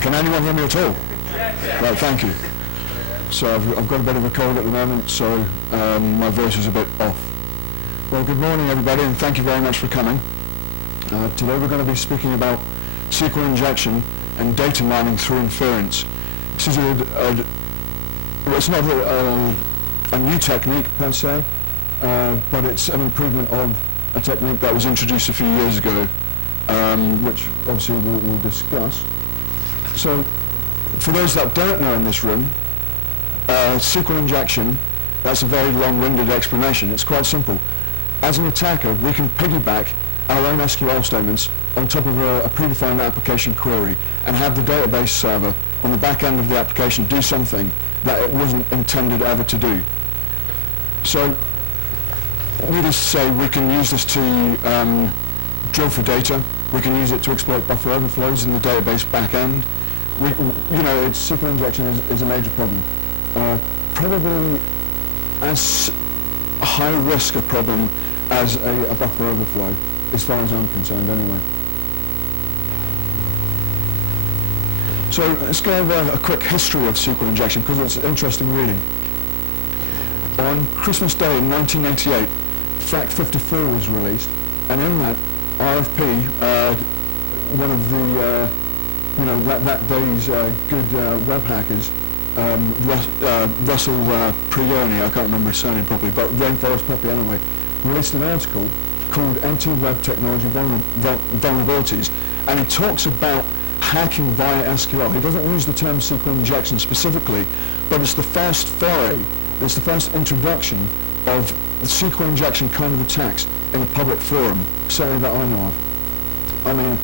Can anyone hear me at all? Right, thank you. So I've got a bit of a cold at the moment, so my voice is a bit off. Well, good morning everybody, and thank you very much for coming. Today we're going to be speaking about SQL injection and data mining through Inference. This is it's not a new technique per se, but it's an improvement of a technique that was introduced a few years ago, which obviously we'll discuss. So, for those that don't know in this room, SQL injection, that's a very long-winded explanation. It's quite simple. As an attacker, we can piggyback our own SQL statements on top of a predefined application query and have the database server on the back end of the application do something that it wasn't intended ever to do. So, needless to say, we can use this to drill for data. We can use it to exploit buffer overflows in the database back end. SQL injection is a major problem. Probably as high risk a problem as a buffer overflow, as far as I'm concerned anyway. So let's go over a quick history of SQL injection because it's interesting reading. On Christmas Day in 1988, FRAC 54 was released, and in that, RFP, one of the that day's good web hackers, Russell Prioni, I can't remember his surname properly, but Rainforest Puppy anyway, released an article called Anti-Web Technology Vulnerabilities, and he talks about hacking via SQL. He doesn't use the term SQL injection specifically, but it's the first foray, it's the first introduction of SQL injection kind of attacks in a public forum, certainly that I know of. I mean,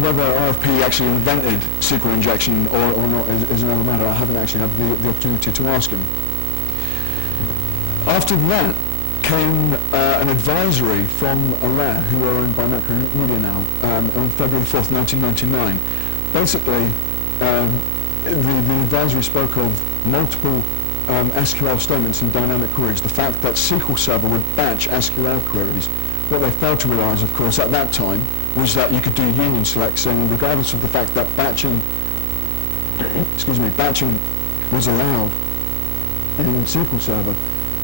whether RFP actually invented SQL injection or not is another matter. I haven't actually had the opportunity to ask him. After that came an advisory from Alaire, who are owned by Macromedia now, on February 4th, 1999. Basically, the advisory spoke of multiple SQL statements and dynamic queries, the fact that SQL Server would batch SQL queries. What they failed to realize, of course, at that time, was that you could do union selects, and regardless of the fact that batching was allowed in SQL Server,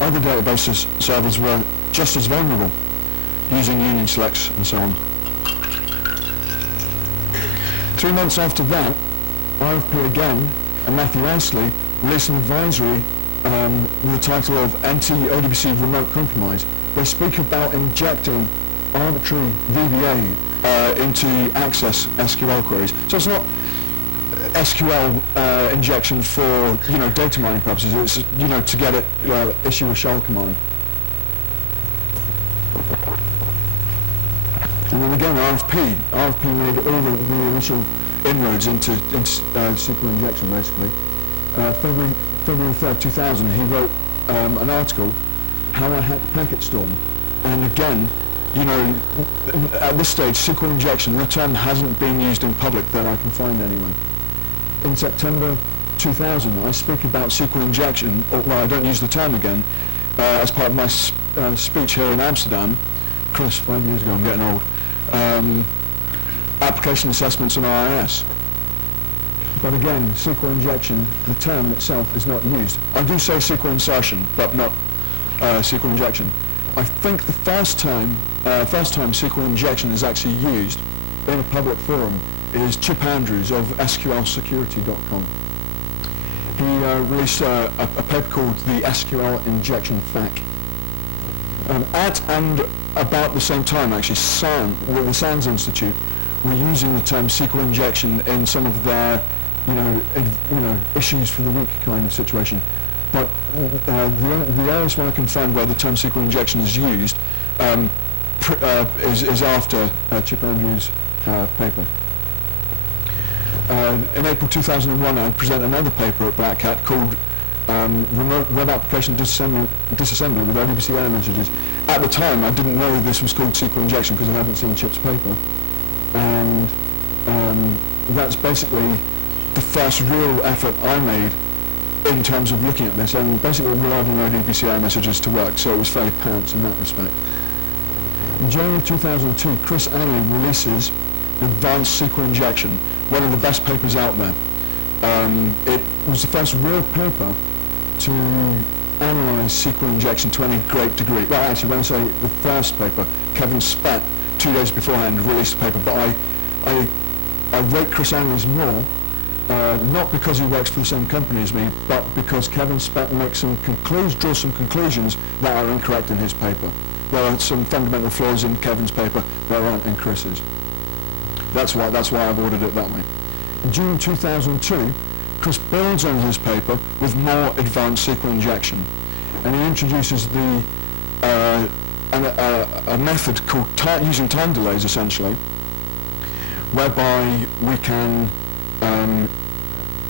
other database servers were just as vulnerable, using union selects and so on. 3 months after that, RFP again and Matthew Ansley released an advisory with the title of Anti-ODBC Remote Compromise. They speak about injecting arbitrary VBA into access SQL queries. So it's not SQL injection for data mining purposes. It's to get it issue a shell command. And then again, RFP made all the initial inroads into SQL injection basically. February 3rd, 2000, he wrote an article, How I Hacked Packet Storm. And again, at this stage, SQL injection, the term hasn't been used in public that I can find anywhere. In September 2000, I speak about SQL injection, I don't use the term again, as part of my speech here in Amsterdam. Christ, 5 years ago, I'm getting old. Application assessments on RIS. But again, SQL injection, the term itself is not used. I do say SQL insertion, but not SQL injection. I think the first time SQL injection is actually used in a public forum is Chip Andrews of SQLsecurity.com. He released a paper called the SQL Injection FAQ. At and about the same time, actually, the SANS Institute were using the term SQL injection in some of their issues for the week kind of situation. But the earliest one I can find where the term SQL injection is used is after Chip Andrews' paper. In April 2001, I presented another paper at Black Hat called Remote Web Application Disassembly with ODBC error messages. At the time, I didn't know this was called SQL injection because I hadn't seen Chip's paper. And that's basically the first real effort I made in terms of looking at this, and basically relied on ODBC error messages to work, so it was fairly pants in that respect. In January 2002, Chris Anley releases Advanced SQL Injection, one of the best papers out there. It was the first real paper to analyze SQL injection to any great degree. Well, actually, when I say the first paper, Kevin Spett, 2 days beforehand, released a paper, but I rate Chris Anglers more, not because he works for the same company as me, but because Kevin Spett makes draws some conclusions that are incorrect in his paper. There are some fundamental flaws in Kevin's paper that aren't in Chris's. That's why I've ordered it that way. In June 2002, Chris builds on his paper with more advanced SQL injection, and he introduces a method called using time delays, essentially, whereby we can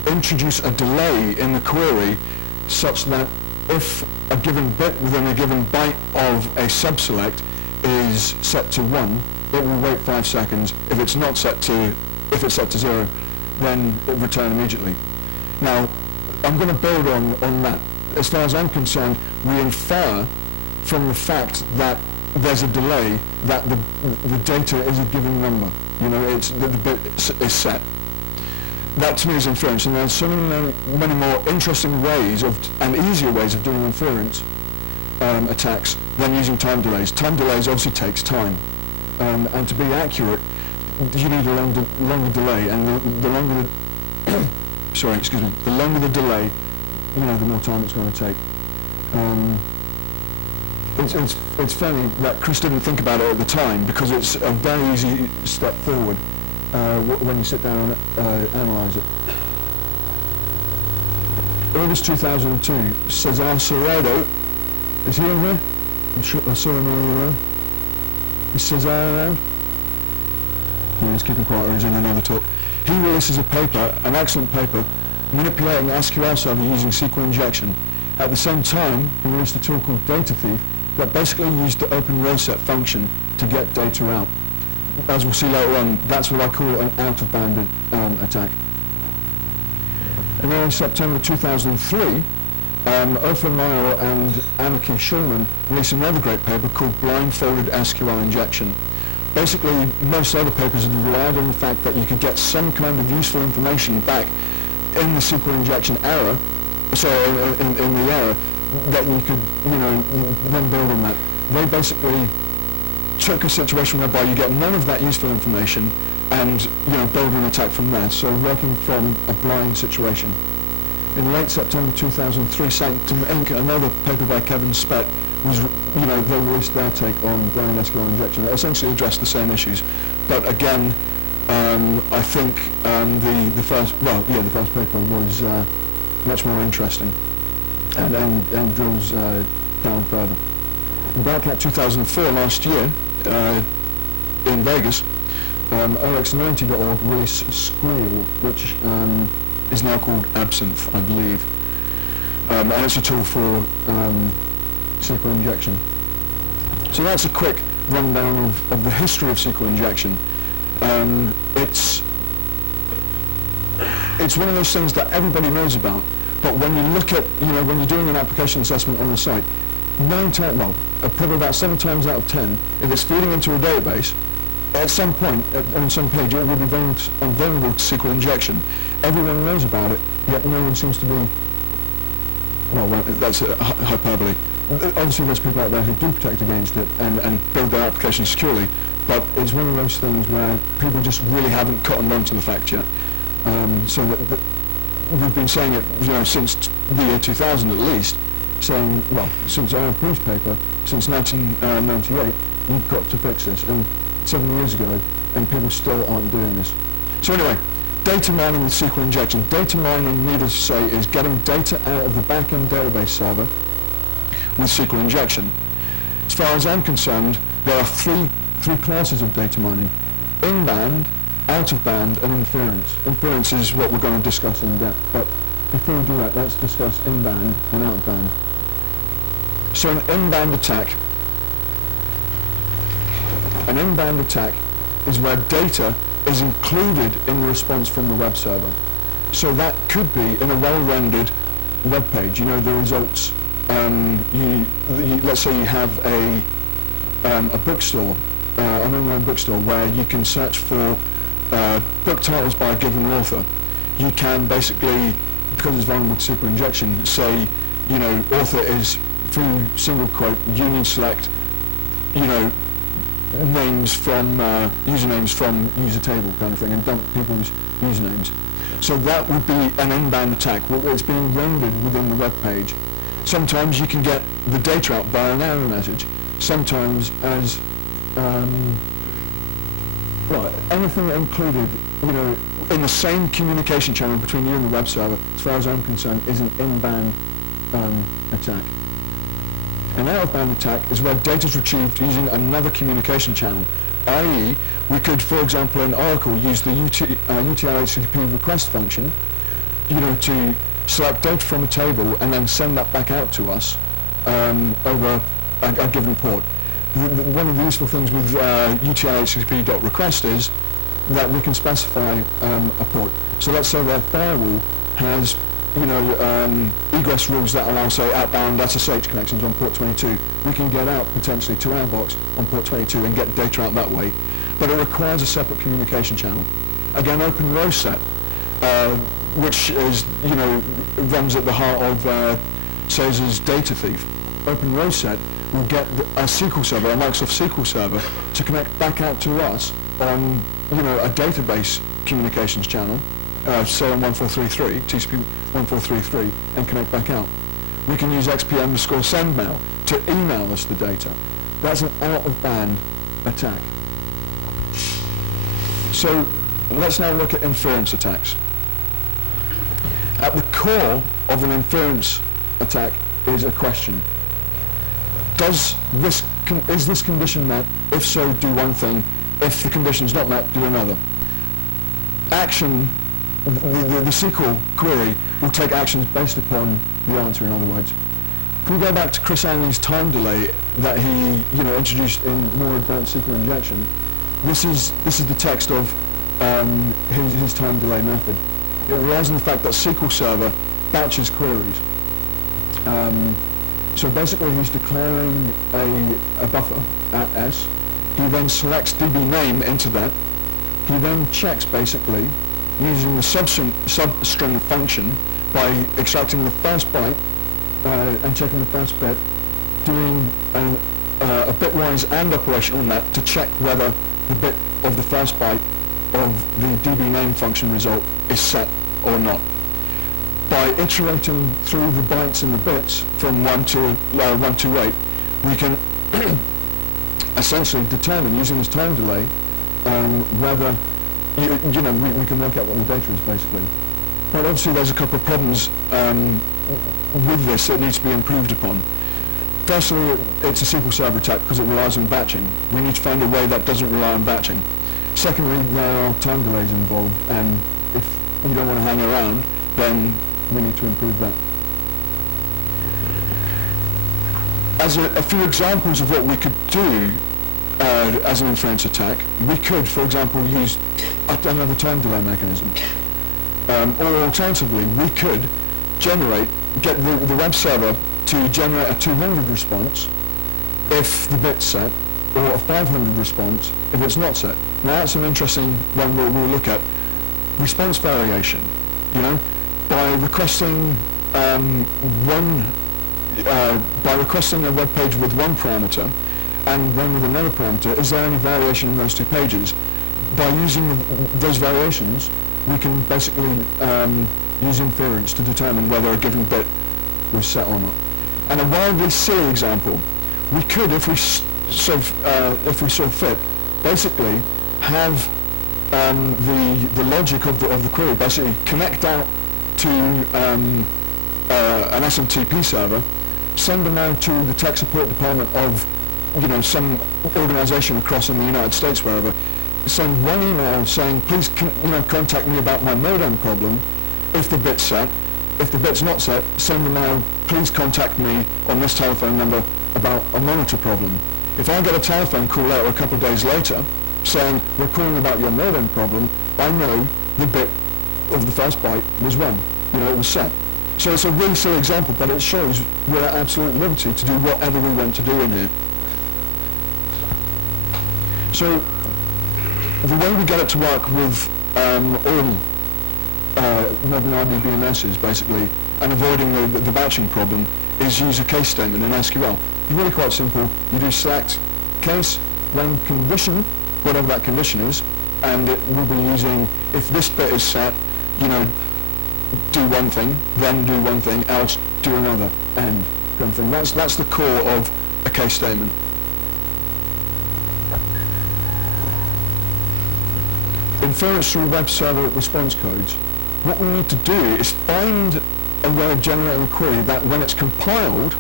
introduce a delay in the query such that if a given bit within a given byte of a subselect is set to 1, it will wait 5 seconds. If it's set to 0, then it will return immediately. Now, I'm going to build on that. As far as I'm concerned, we infer from the fact that there's a delay that the data is a given number. You know, the bit is set. That to me is inference, and there's so many more interesting ways and easier ways of doing inference attacks than using time delays. Time delays obviously takes time, and to be accurate, you need a longer delay, and the longer the longer the delay, the more time it's going to take. It's funny that Chris didn't think about it at the time, because it's a very easy step forward when you sit down and analyze it. August 2002, Cesar Serrado, is he in here? I saw him earlier on. Is Cesar around? Yeah, he's keeping quiet, or he's in another talk. He releases a paper, an excellent paper, manipulating SQL server using SQL injection. At the same time, he released a tool called Data Thief that basically used the open row set function to get data out. As we'll see later on, that's what I call an out-of-band attack. In early September 2003, Ofer Meyer and Anarchy Schulman released another great paper called Blindfolded SQL Injection. Basically, most other papers have relied on the fact that you could get some kind of useful information back in the SQL injection error, in the error, that you could, then build on that. They basically took a situation whereby you get none of that useful information and, build an attack from there. So working from a blind situation. In late September 2003, Sanctum Inc., another paper by Kevin Spett, they released their take on blind SQL injection. It essentially addressed the same issues, but again, I think the first paper was much more interesting and drills down further. Back at 2004, last year, in Vegas, OX90.org released Squeal, which is now called Absinthe, I believe, and it's a tool for SQL injection. So that's a quick rundown of the history of SQL injection. It's one of those things that everybody knows about, but when you look at, when you're doing an application assessment on the site, probably about 7 times out of 10, if it's feeding into a database, at some point, on some page, it will be vulnerable to SQL injection. Everyone knows about it, yet no one seems to be, that's a hyperbole. Obviously there's people out there who do protect against it and build their application securely, but it's one of those things where people just really haven't cottoned on to the fact yet. So we've been saying it since the year 2000 at least, saying, since RFP's paper, since 1998, you've got to fix this. And 7 years ago, and people still aren't doing this. So anyway, data mining with SQL injection. Data mining, needless to say, is getting data out of the back-end database server with SQL injection. As far as I'm concerned, there are three classes of data mining: in-band, out-of-band, and inference. Inference is what we're going to discuss in depth, but before we do that, let's discuss in-band and out-of-band. So an in-band attack is where data is included in the response from the web server. So that could be in a well-rendered web page. The results. Let's say you have a bookstore, an online bookstore, where you can search for book titles by a given author, you can basically, because it's vulnerable to SQL injection, say, you know, author is through single quote union select, you know, names from usernames from user table kind of thing, and dump people's usernames. So that would be an inbound attack. It's being rendered within the web page. Sometimes you can get the data out via an error message. Sometimes as well, anything included, you know, in the same communication channel between you and the web server, as far as I'm concerned, is an inbound attack. An outbound attack is where data is retrieved using another communication channel, i.e. we could, for example, in Oracle, use the UTI HTTP request function, you know, to select data from a table and then send that back out to us over a given port. One of the useful things with UTI HTTP.request is that we can specify a port. So let's say their firewall has, you know, egress rules that allow, say, outbound SSH connections on port 22. We can get out potentially to our box on port 22 and get data out that way. But it requires a separate communication channel. Again, Open Row Set, which is, you know, runs at the heart of Caesar's data thief. Open Row Set will get a SQL server, a Microsoft SQL server, to connect back out to us on, you know, a database communications channel, say on 1433, TCP 1433, and connect back out. We can use XP_sendmail to email us the data. That's an out-of-band attack. So let's now look at inference attacks. At the core of an inference attack is a question. Is this condition met? If so, do one thing. If the condition is not met, do another. Action, the SQL query will take actions based upon the answer, in other words. If we go back to Chris Anley's time delay that he, you know, introduced in more advanced SQL injection, this is the text of his time delay method. It relies on the fact that SQL Server batches queries. So basically he's declaring a buffer at S. He then selects DB name into that. He then checks basically using the substring function by extracting the first byte and checking the first bit, doing a bitwise AND operation on that to check whether the bit of the first byte of the DB name function result is set or not. By iterating through the bytes and the bits from 1 to 128, we can essentially determine, using this time delay, whether, you know, we can work out what the data is, basically. But obviously there's a couple of problems with this that needs to be improved upon. Firstly, it's a SQL Server attack because it relies on batching. We need to find a way that doesn't rely on batching. Secondly, there are time delays involved, and if you don't want to hang around, then we need to improve that. As a few examples of what we could do as an inference attack, we could, for example, use another time delay mechanism. Or alternatively, we could get the web server to generate a 200 response if the bit's set, or a 500 response if it's not set. Now that's an interesting one we'll look at. Response variation, you know, by requesting by requesting a web page with one parameter and then with another parameter, is there any variation in those two pages? By using those variations, we can basically use inference to determine whether a given bit was set or not. And a wildly silly example, we could, if we saw fit, basically have the logic of the query basically connect out to an SMTP server, send them out to the tech support department of, you know, some organization across in the United States, wherever, send one email saying, please, contact me about my modem problem if the bit's set. If the bit's not set, send them out, please contact me on this telephone number about a monitor problem. If I get a telephone call later, a couple of days later, saying, we're calling about your modem problem, I know the bit of the first byte was 1. You know, it was set. So it's a really silly example, but it shows we're at absolute liberty to do whatever we want to do in here. So the way we get it to work with all modern RDBMSs, basically, and avoiding the batching problem, is use a case statement in SQL. It's really quite simple. You do select case, when condition, whatever that condition is, and it will be using, if this bit is set, do one thing, then do one thing, else do another, end, kind of thing. That's the core of a case statement. Inference through web server response codes. What we need to do is find a way of generating a query that, when it's compiled,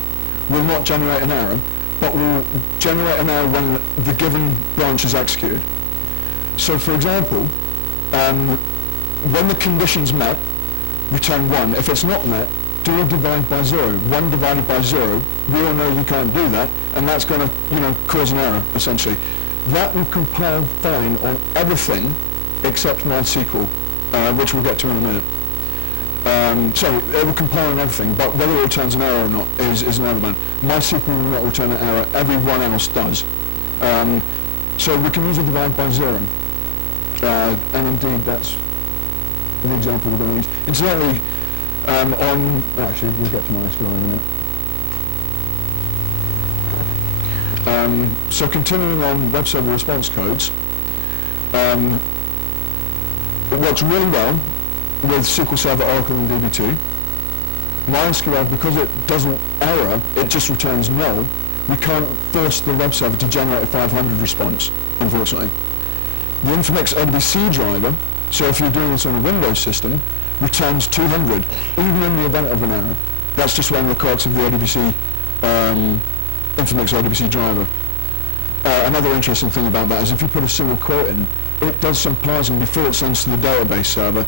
will not generate an error, but will generate an error when the given branch is executed. So, for example, when the condition's met, return 1. If it's not met, do a divide by 0. 1 divided by 0, we all know you can't do that, and that's going to, cause an error, essentially. That will compile fine on everything except MySQL, which we'll get to in a minute. So it will compile on everything, but whether it returns an error or not is another one. MySQL will not return an error, everyone else does. So we can use a divide by 0. And indeed, that's the example we're going to use. Incidentally, actually, we'll get to MySQL in a minute. So continuing on web server response codes, it works really well with SQL Server, Oracle, and DB2. MySQL, because it doesn't error, it just returns null. We can't force the web server to generate a 500 response, unfortunately. The Inference ODBC driver, so if you're doing this on a Windows system, returns 200, even in the event of an error. That's just one of the quirks of the ODBC, Inference ODBC driver. Another interesting thing about that is if you put a single quote in, it does some parsing before it sends to the database server,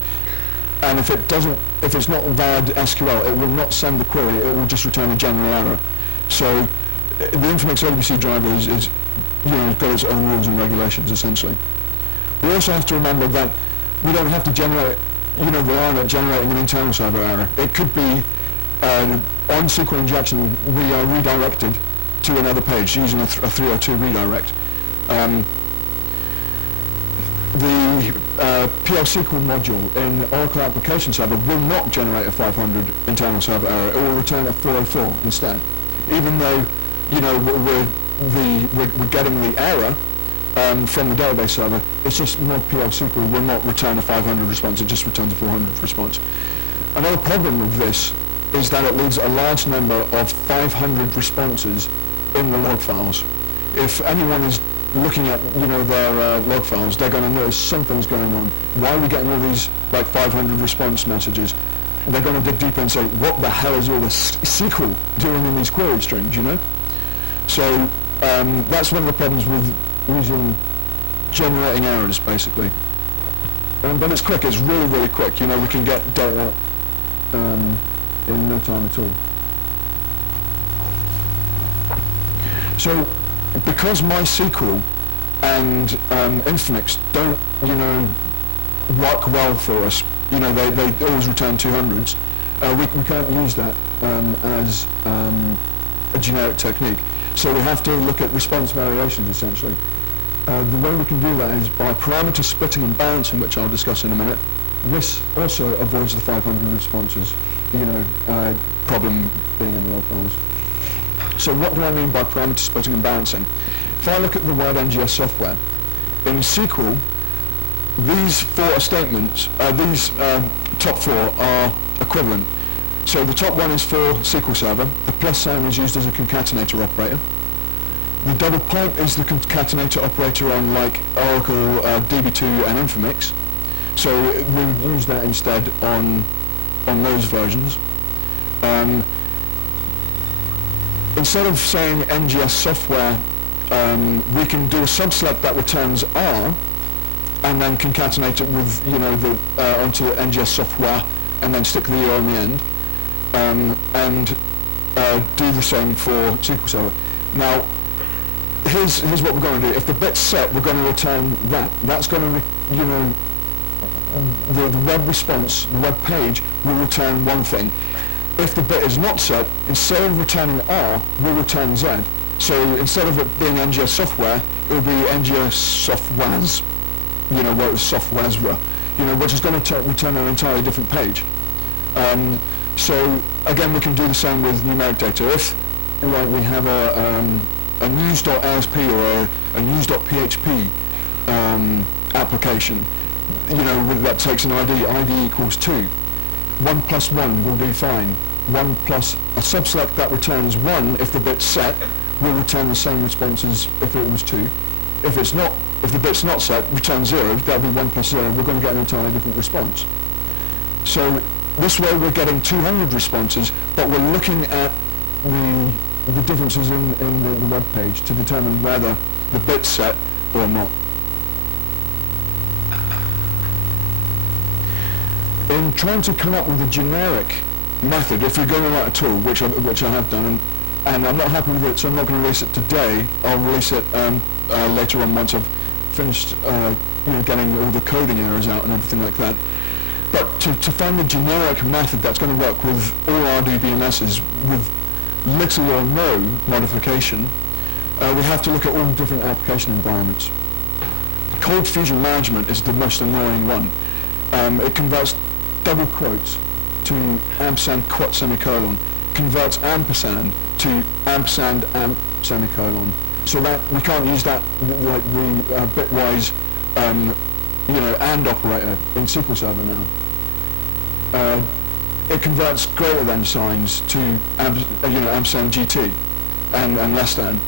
and if it's not valid SQL, it will not send the query, it will just return a general error. So the Inference ODBC driver is got its own rules and regulations, essentially. We also have to remember that we don't have to generate, rely on it generating an internal server error. It could be on SQL injection, we are redirected to another page using a 302 redirect. The PL/SQL module in Oracle Application Server will not generate a 500 internal server error. It will return a 404 instead. Even though, we're getting the error from the database server, it's just mod PL/SQL will not return a 500 response. It just returns a 400 response. Another problem with this is that it leaves a large number of 500 responses in the log files. If anyone is looking at their log files, they're going to notice something's going on. Why are we getting all these 500 response messages? They're going to dig deeper and say, what the hell is all this SQL doing in these query strings? So that's one of the problems with using generating errors, basically. But it's quick. It's really, really quick. We can get data out in no time at all. So because MySQL and Infinix don't, work well for us, they always return 200s, we can't use that as a generic technique. So we have to look at response variations, essentially. The way we can do that is by parameter splitting and balancing, which I'll discuss in a minute. This also avoids the 500 responses, problem being in the log files. So what do I mean by parameter splitting and balancing? If I look at the word NGS software, in SQL, these four statements, these top four are equivalent. So the top one is for SQL Server. The plus sign is used as a concatenator operator. The double pipe is the concatenator operator on Oracle, DB2 and Infinix. So we would use that instead on those versions. Instead of saying NGS software, we can do a subselect that returns R, and then concatenate it with onto NGS software, and then stick the E on the end, and do the same for SQL Server. Now, here's what we're going to do. If the bit's set, we're going to return that. That's going to, the web response, the web page will return one thing. If the bit is not set, instead of returning R, we'll return Z. So instead of it being NGS software, it will be NGS softwares. where it was software's, which is going to return an entirely different page. So again, we can do the same with numeric data. If we have a news.asp or a news.php application, that takes an ID equals 2. 1 plus 1 will do fine. 1 plus a subselect that returns 1 if the bit's set will return the same response as if it was 2. If the bit's not set, return 0, that'll be 1 plus 0, we're going to get an entirely different response. So this way we're getting 200 responses, but we're looking at the differences in the web page to determine whether the bit's set or not. In trying to come up with a generic method, if you're going to write a tool, which I have done, and I'm not happy with it, so I'm not going to release it today. I'll release it later on once I've finished, getting all the coding errors out and everything like that. But to find a generic method that's going to work with all RDBMSs with little or no modification, we have to look at all different application environments. Cold Fusion Management is the most annoying one. It converts double quotes to ampersand quote semicolon, converts ampersand to ampersand amp semicolon, so that we can't use that like the bitwise AND operator in SQL Server now. It converts greater than signs to ampersand GT and less than.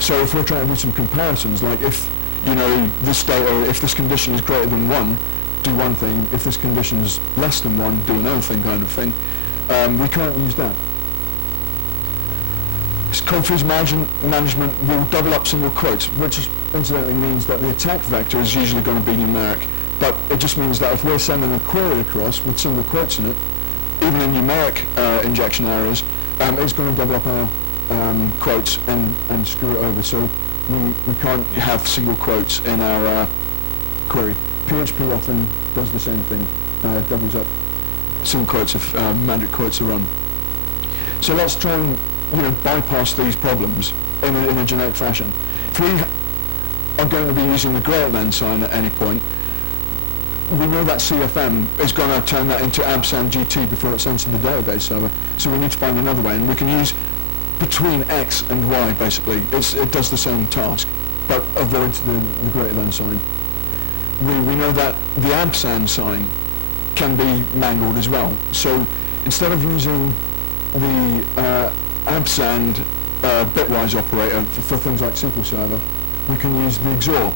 So if we're trying to do some comparisons, like if this data, if this condition is greater than 1, do one thing, if this condition is less than 1, do another thing, kind of thing. We can't use that. Cold Fusion management will double up single quotes, which incidentally means that the attack vector is usually going to be numeric, but it just means that if we're sending a query across with single quotes in it, even in numeric injection areas, it's going to double up our quotes and screw it over. So we can't have single quotes in our query. PHP often does the same thing, doubles up single quotes if magic quotes are run. So let's try and bypass these problems in a generic fashion. If we are going to be using the greater than sign at any point, we know that CFM is going to turn that into ampersand GT before it's sent to the database server, so we need to find another way, and we can use between X and Y basically. It does the same task, but avoids the greater than sign. We know that the ampersand sign can be mangled as well, so instead of using the ampersand bitwise operator for things like SQL Server, we can use the XOR,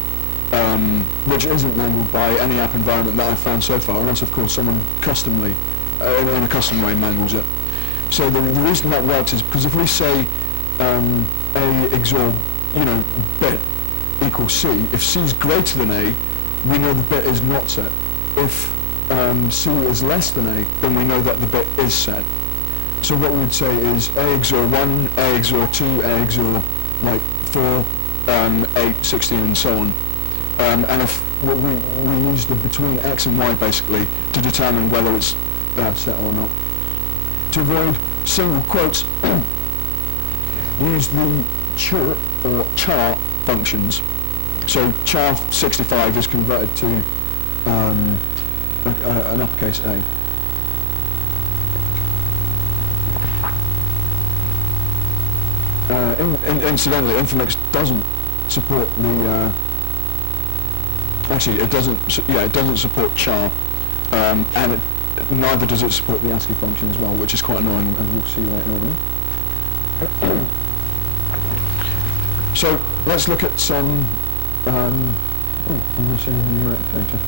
which isn't mangled by any app environment that I've found so far, unless of course someone customly, in a custom way, mangles it. So the reason that works is because if we say A XOR, bit equals C, if C is greater than A, we know the bit is not set. If C is less than A, then we know that the bit is set. So what we would say is A XOR 1, A XOR 2, A XOR 4, 8, 16 and so on. And if we use the between X and Y basically to determine whether it's set or not. To avoid single quotes, use the char or char functions. So char 65 is converted to an uppercase A. Incidentally, Inference doesn't support the. Actually, it doesn't. Yeah, it doesn't support char, and neither does it support the ASCII function as well, which is quite annoying, as we'll see later on. So let's look at some. I'm going to see numeric data.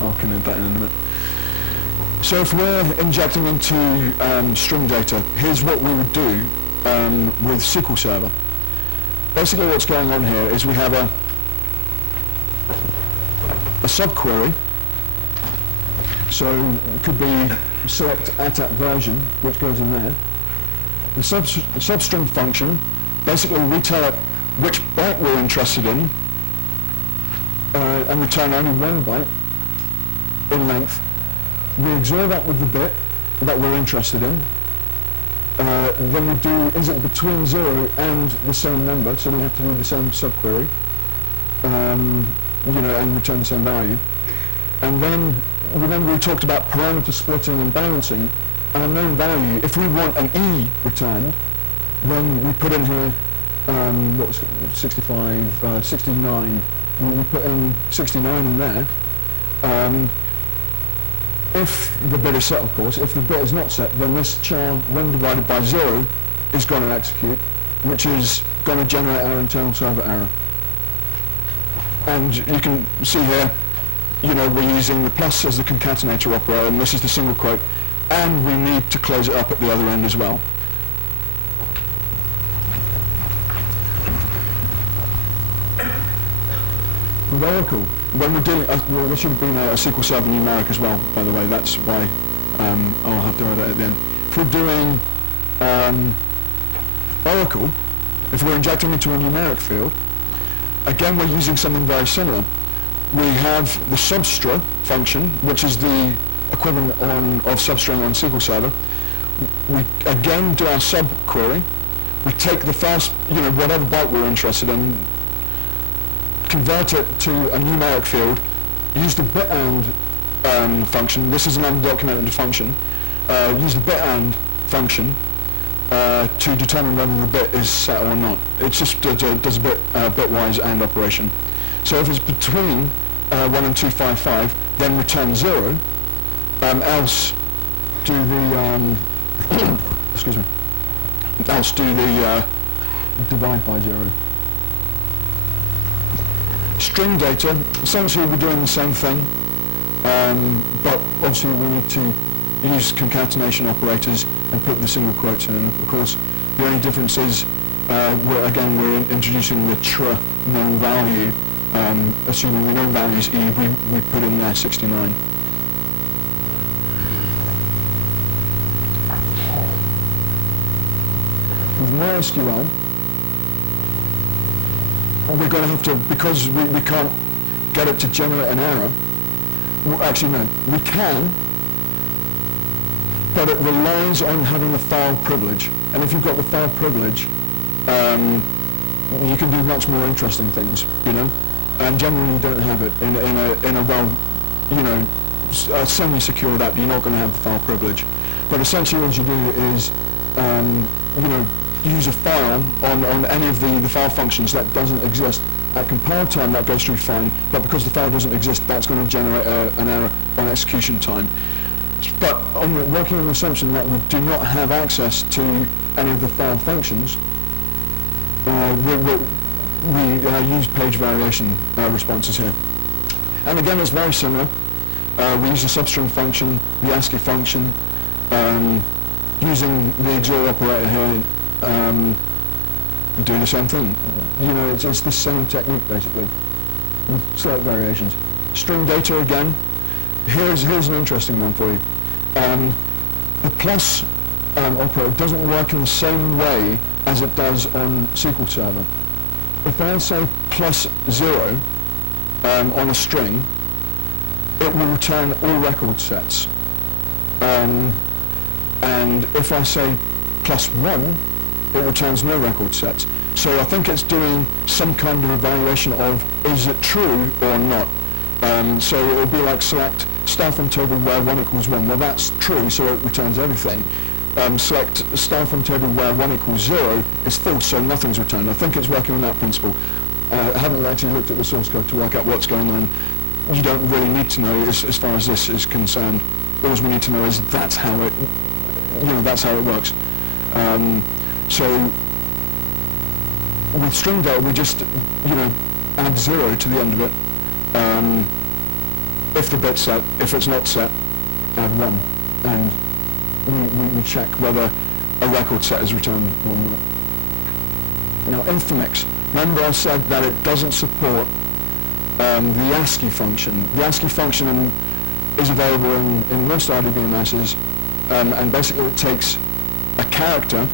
I'll connect that in a minute. So if we're injecting into string data, here's what we would do with SQL Server. Basically what's going on here is we have a subquery. So it could be select ATAT version, which goes in there. The substring function, basically we tell it which byte we're interested in and return only one byte in length. We XOR that with the bit that we're interested in. Then we do, is it between 0 and the same number, so we have to do the same subquery. and return the same value. And then, remember we talked about parameter splitting and balancing. An unknown value, if we want an E returned, then we put in here, what was it, 65, 69, we put in 69 in there. If the bit is set, of course, if the bit is not set, then this char, when divided by 0, is going to execute, which is going to generate our internal server error. And you can see here, we're using the plus as the concatenator operator, and this is the single quote, and we need to close it up at the other end as well. With Oracle, when we're dealing, well, there should have been a SQL Server numeric as well, by the way. That's why I'll have to add it at the end. If we're doing Oracle, if we're injecting into a numeric field, again we're using something very similar. We have the substr function, which is the equivalent of substring on SQL Server. We again do our subquery. We take the first, whatever byte we're interested in, convert it to a numeric field, use the bit and function. This is an undocumented function. Use the bit and function to determine whether the bit is set or not. It just does a bitwise AND operation. So if it's between 1 and 255, then return 0. Else do the excuse me. Else do the divide by 0. String data, essentially we're doing the same thing, but obviously we need to use concatenation operators and put the single quotes in. And of course, the only difference is we're introducing the tr known value, assuming the known value is E, we put in there 69. With MySQL, we're going to have to, because we can't get it to generate an error. Well, actually, no, we can, but it relies on having the file privilege. And if you've got the file privilege, you can do much more interesting things, And generally, you don't have it in a well, a semi-secured app. You're not going to have the file privilege. But essentially, what you do is, use a file on any of the file functions that doesn't exist. At compile time, that goes through fine, but because the file doesn't exist, that's going to generate an error on execution time. But working on the assumption that we do not have access to any of the file functions, we use page variation responses here. And again, it's very similar. We use the substring function, the ASCII function, using the XOR operator here, do the same thing. It's the same technique basically, with slight variations. String data again. Here's an interesting one for you. The plus operator doesn't work in the same way as it does on SQL Server. If I say plus 0 on a string, it will return all record sets. And if I say plus 1, it returns no record sets. So I think it's doing some kind of evaluation of, is it true or not? So it will be like select star from table where 1 equals 1. Well, that's true, so it returns everything. Select star from table where 1 equals 0 is false, so nothing's returned. I think it's working on that principle. I haven't actually looked at the source code to work out what's going on. You don't really need to know as far as this is concerned. All we need to know is that's how it, that's how it works. So with string data, we just, add 0 to the end of it. If the bit's set, if it's not set, add 1. And we check whether a record set is returned or not. Now, Inference. Remember I said that it doesn't support the ASCII function. The ASCII function is available in most RDBMSs, and basically it takes a character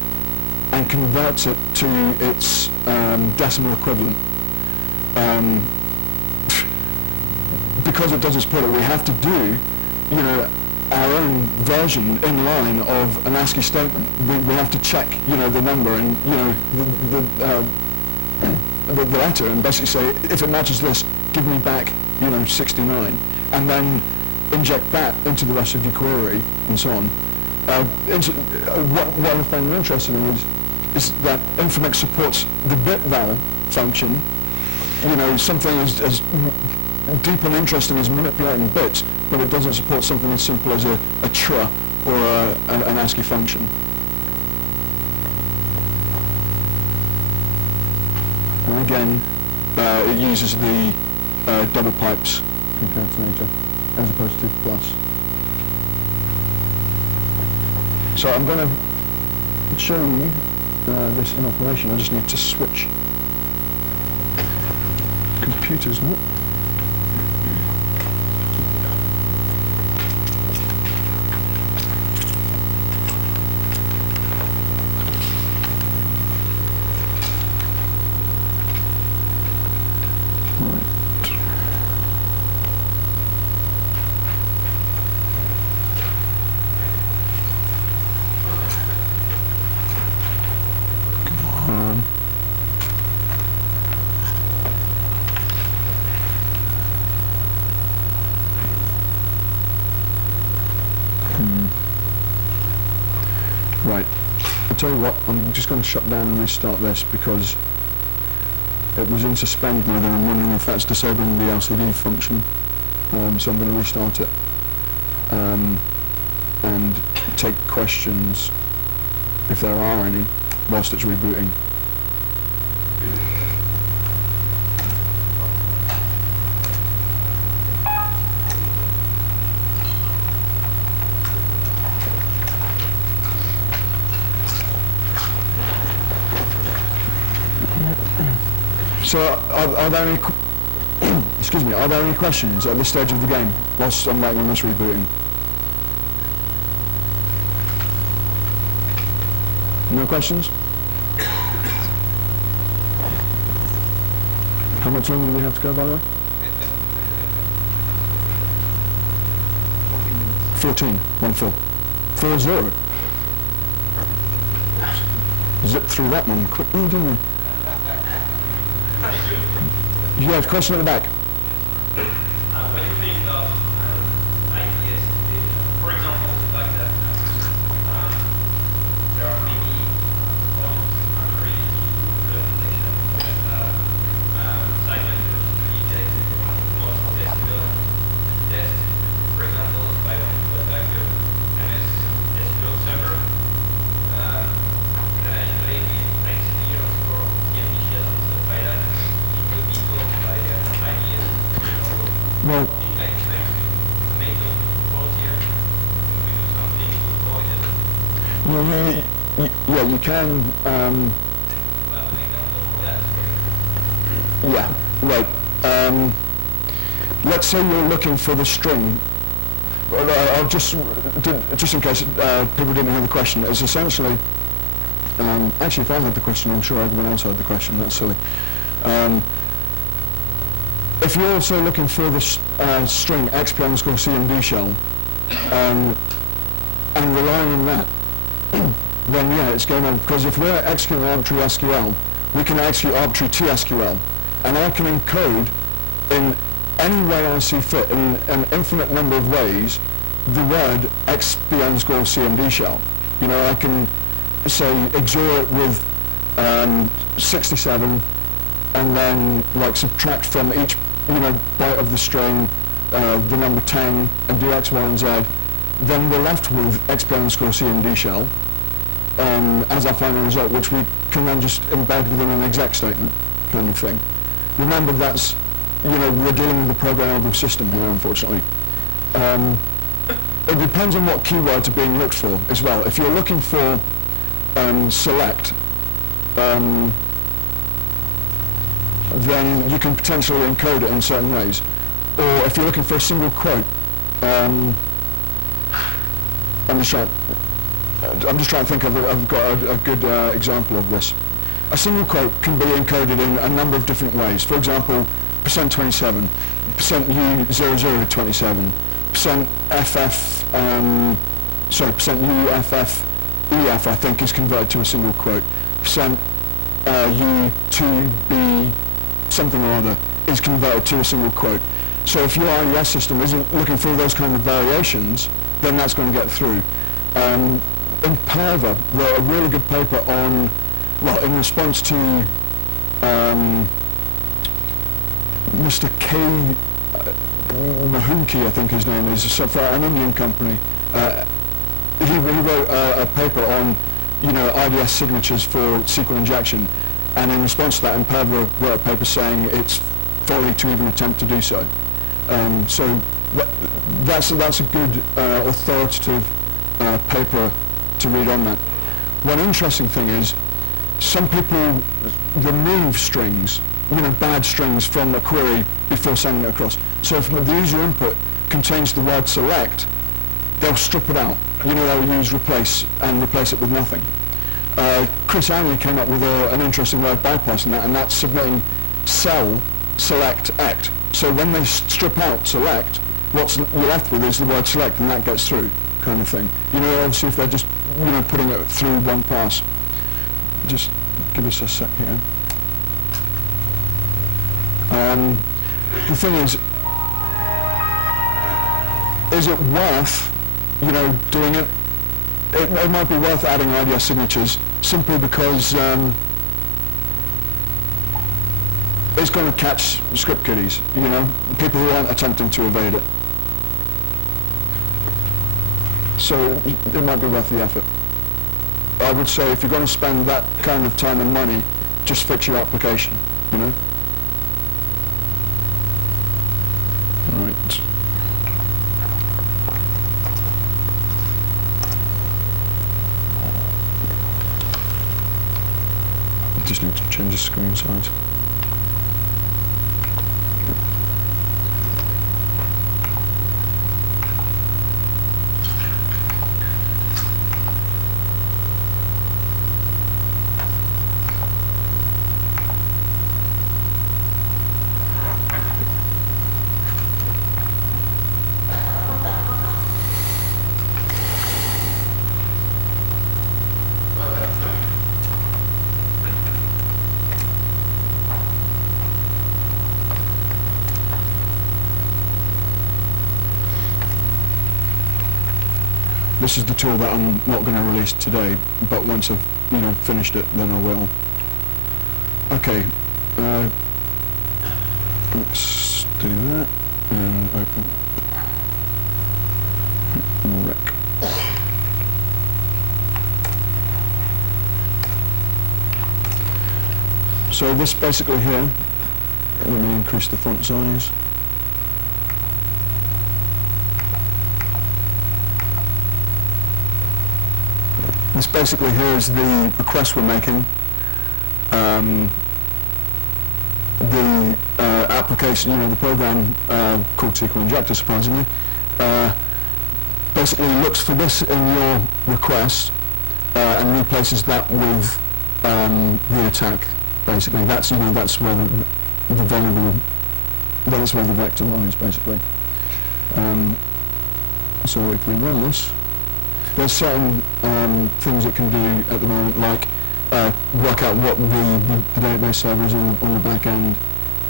and converts it to its decimal equivalent. Because it doesn't support it, we have to do, our own version in line of an ASCII statement. We have to check, the number and, the letter, and basically say, if it matches this, give me back, 69, and then inject that into the rest of your query, and so on. What I find interesting is that Inference supports the bit val function, something as deep and interesting as manipulating bits, but it doesn't support something as simple as a tr or an ASCII function. And again, it uses the double pipes concatenator as opposed to plus. So I'm going to show you this in operation. I just need to switch computers now. Right, I'll tell you what, I'm just going to shut down and restart this because it was in suspend mode and I'm wondering if that's disabling the LCD function. So I'm going to restart it and take questions, if there are any, whilst it's rebooting. So are there any excuse me, are there any questions at this stage of the game whilst I'm waiting on this rebooting? No questions? How much longer do we have to go, by the way? 14, 1-4. 4-0. Zipped through that one quickly, didn't we? You have a question at the back. When you think of ideas, for example, the fact that there are many problems related to representation segmenters to detect most SQL test, for example, if I want to attack a MS SQL server, can I play with XP or CMD shell and stuff like that? Well, yeah, you can. Yeah, right. Let's say you're looking for the string. I'll just in case people didn't hear the question. It's essentially. Actually, if I heard the question, I'm sure everyone else heard the question. That's silly. If you're also looking for the string XP_CMD shell and relying on that, then yeah, it's going on. Because if we're executing arbitrary SQL, we can execute arbitrary TSQL, and I can encode in any way I see fit, in an infinite number of ways, the word XP_CMD shell. I can say XOR it with 67, and then subtract from each byte of the string the number 10 and do X, Y, and Z. Then we're left with XP_CMD shell as our final result, which we can then just embed within an exec statement kind of thing. Remember, that's we're dealing with a programmable system here, unfortunately. It depends on what keywords are being looked for as well. If you're looking for select, then you can potentially encode it in certain ways. Or if you're looking for a single quote, I'm just trying to think I've got a good example of this. A single quote can be encoded in a number of different ways. For example, %27, %U0027, %FF, %UFF, I think is converted to a single quote. %U2B something or other is converted to a single quote. So if your IDS system isn't looking for all those kind of variations, then that's going to get through. In Perva, wrote a really good paper on, well, in response to Mr. K. Mahunki, I think his name is, for an Indian company. He wrote a paper on, IDS signatures for SQL injection, and in response to that, Imperva wrote a paper saying it's folly to even attempt to do so. So that's a good authoritative paper to read on that. One interesting thing is, some people remove strings, bad strings from a query before sending it across. So if the user input contains the word select, they'll strip it out. They'll use replace and replace it with nothing. Chris Anley came up with an interesting way of bypassing that, and that's submitting cell select act. So when they strip out select, what's you're left with is the word select, and that gets through, kind of thing. Obviously if they're just putting it through one pass. Just give us a sec here. The thing is it worth doing it? It might be worth adding IDS signatures simply because it's going to catch script kiddies, people who aren't attempting to evade it. So it might be worth the effort. I would say if you're going to spend that kind of time and money, just fix your application, Right. Just need to change the screen size. This is the tool that I'm not going to release today, but once I've finished it, then I will. Okay, let's do that and open rec. So this basically here, let me increase the font size. This basically here is the request we're making. The application, the program called SQL Injector, surprisingly, basically looks for this in your request and replaces that with the attack. Basically, that's that's where the vulnerable, that's where the vector lies. Basically, so if we run this. There's certain things it can do at the moment, like work out what the database server is on the back end.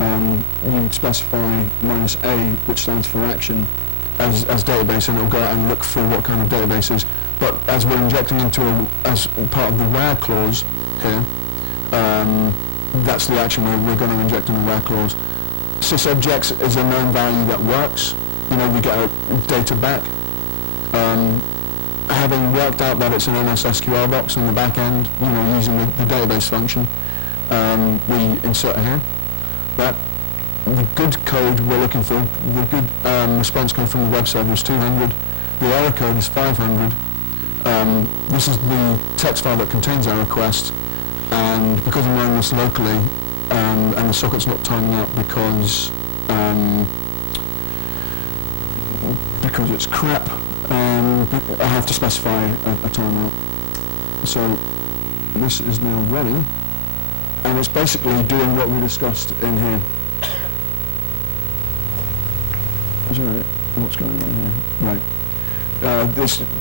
You would specify -A, which stands for action, as database, and it'll go out and look for what kind of database is. But as we're injecting into as part of the where clause here, that's the action we're going to inject in the where clause. Sysobjects is a known value that works. We get our data back. Having worked out that it's an MS SQL box on the back end, using the database function, we insert here. But the good code we're looking for, the good response code from the web server is 200. The error code is 500. This is the text file that contains our request, and because I'm running this locally, and the socket's not timing out because it's crap, I have to specify a timeout. So this is now running, and it's basically doing what we discussed in here. Is that right? What's going on here? Right.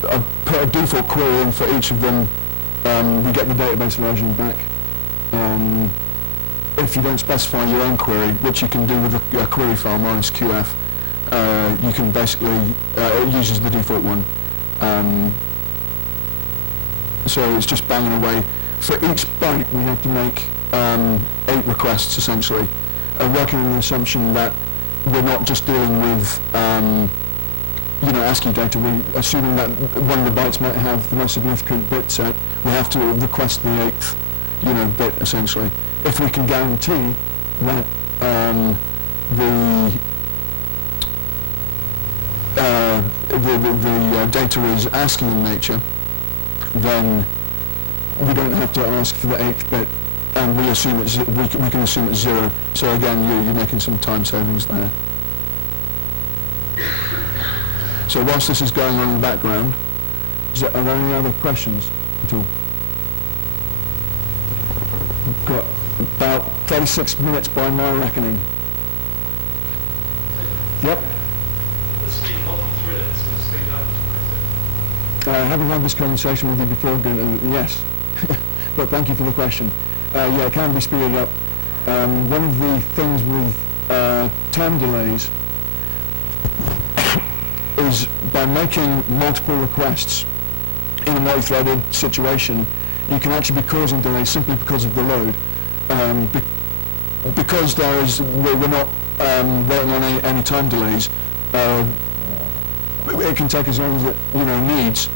I've put a default query in for each of them. We get the database version back. if you don't specify your own query, which you can do with a query file minus QF, you can basically, it uses the default one. So it's just banging away. For each byte, we have to make 8 requests, essentially, working on the assumption that we're not just dealing with ASCII data. We're assuming that one of the bytes might have the most significant bit set. We have to request the 8th, bit, essentially. If we can guarantee that the data is ASCII in nature, then we don't have to ask for the 8th bit, and we assume we can assume it's 0. So again, you're making some time savings there. So whilst this is going on in the background, are there any other questions at all? We've got about 36 minutes by my reckoning. Yep. Having had this conversation with you before, yes, but thank you for the question. Yeah, it can be speeded up. One of the things with time delays is by making multiple requests in a multi-threaded situation, you can actually be causing delays simply because of the load. Because we're not waiting on any time delays, it can take as long as it needs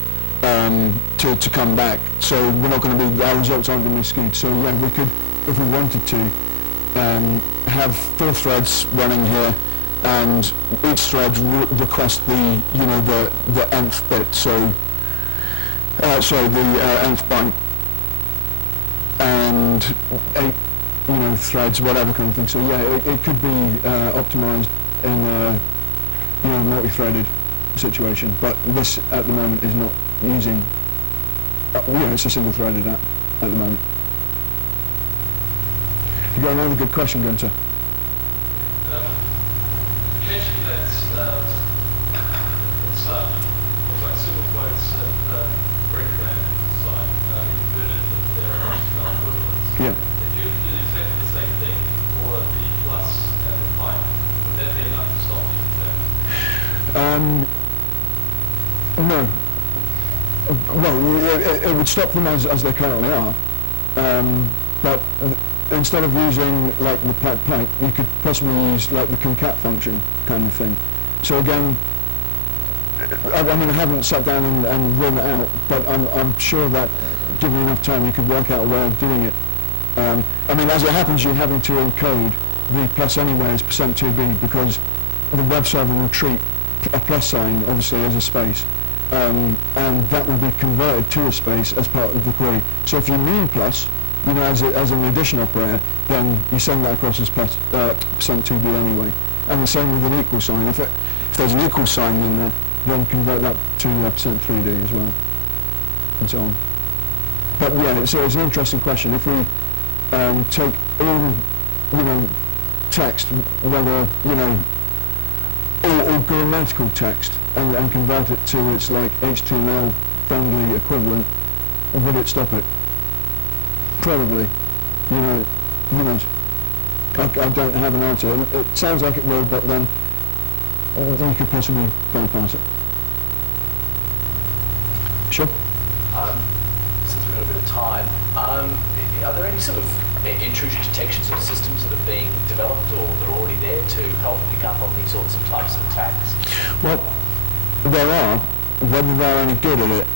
to come back. So we're not going to be, our results aren't going to be skewed. So yeah, we could, if we wanted to, have 4 threads running here, and each thread request the the nth bit. So sorry, the nth byte, and 8 threads, whatever kind of thing. So yeah, it could be optimized in a multi-threaded situation, but this at the moment is not using, it's a single-threaded app at the moment. You got another good question, Gunther? You mentioned that it's looks like single quotes and breakdown side inverted with their original equivalents. Yeah. If you did exactly the same thing for the plus and the pipe, would that be enough to stop using that? No. Well, it would stop them as they currently are, but instead of using like the pipe, you could possibly use like the concat function kind of thing. So again, I mean, I haven't sat down and run it out, but I'm sure that given enough time, you could work out a way of doing it. I mean, as it happens, you're having to encode the plus anyway as %2b, because the web server will treat a plus sign obviously as a space. And that will be converted to a space as part of the query. So if you mean plus, as an addition operator, then you send that across as plus %2b anyway. And the same with an equal sign. If there's an equal sign in there, then convert that to %3d as well, and so on. But yeah, so it's an interesting question. If we take all text, whether or grammatical text, and convert it to its like HTML friendly equivalent, would it stop it? Probably. Who knows? I don't have an answer. It sounds like it will, but then you could possibly bypass it. Sure. Since we've got a bit of time, are there any sort of intrusion detection sort of systems that are being developed or that are already there to help pick up on these sorts of types of attacks? Well, there are. Whether they're any good at it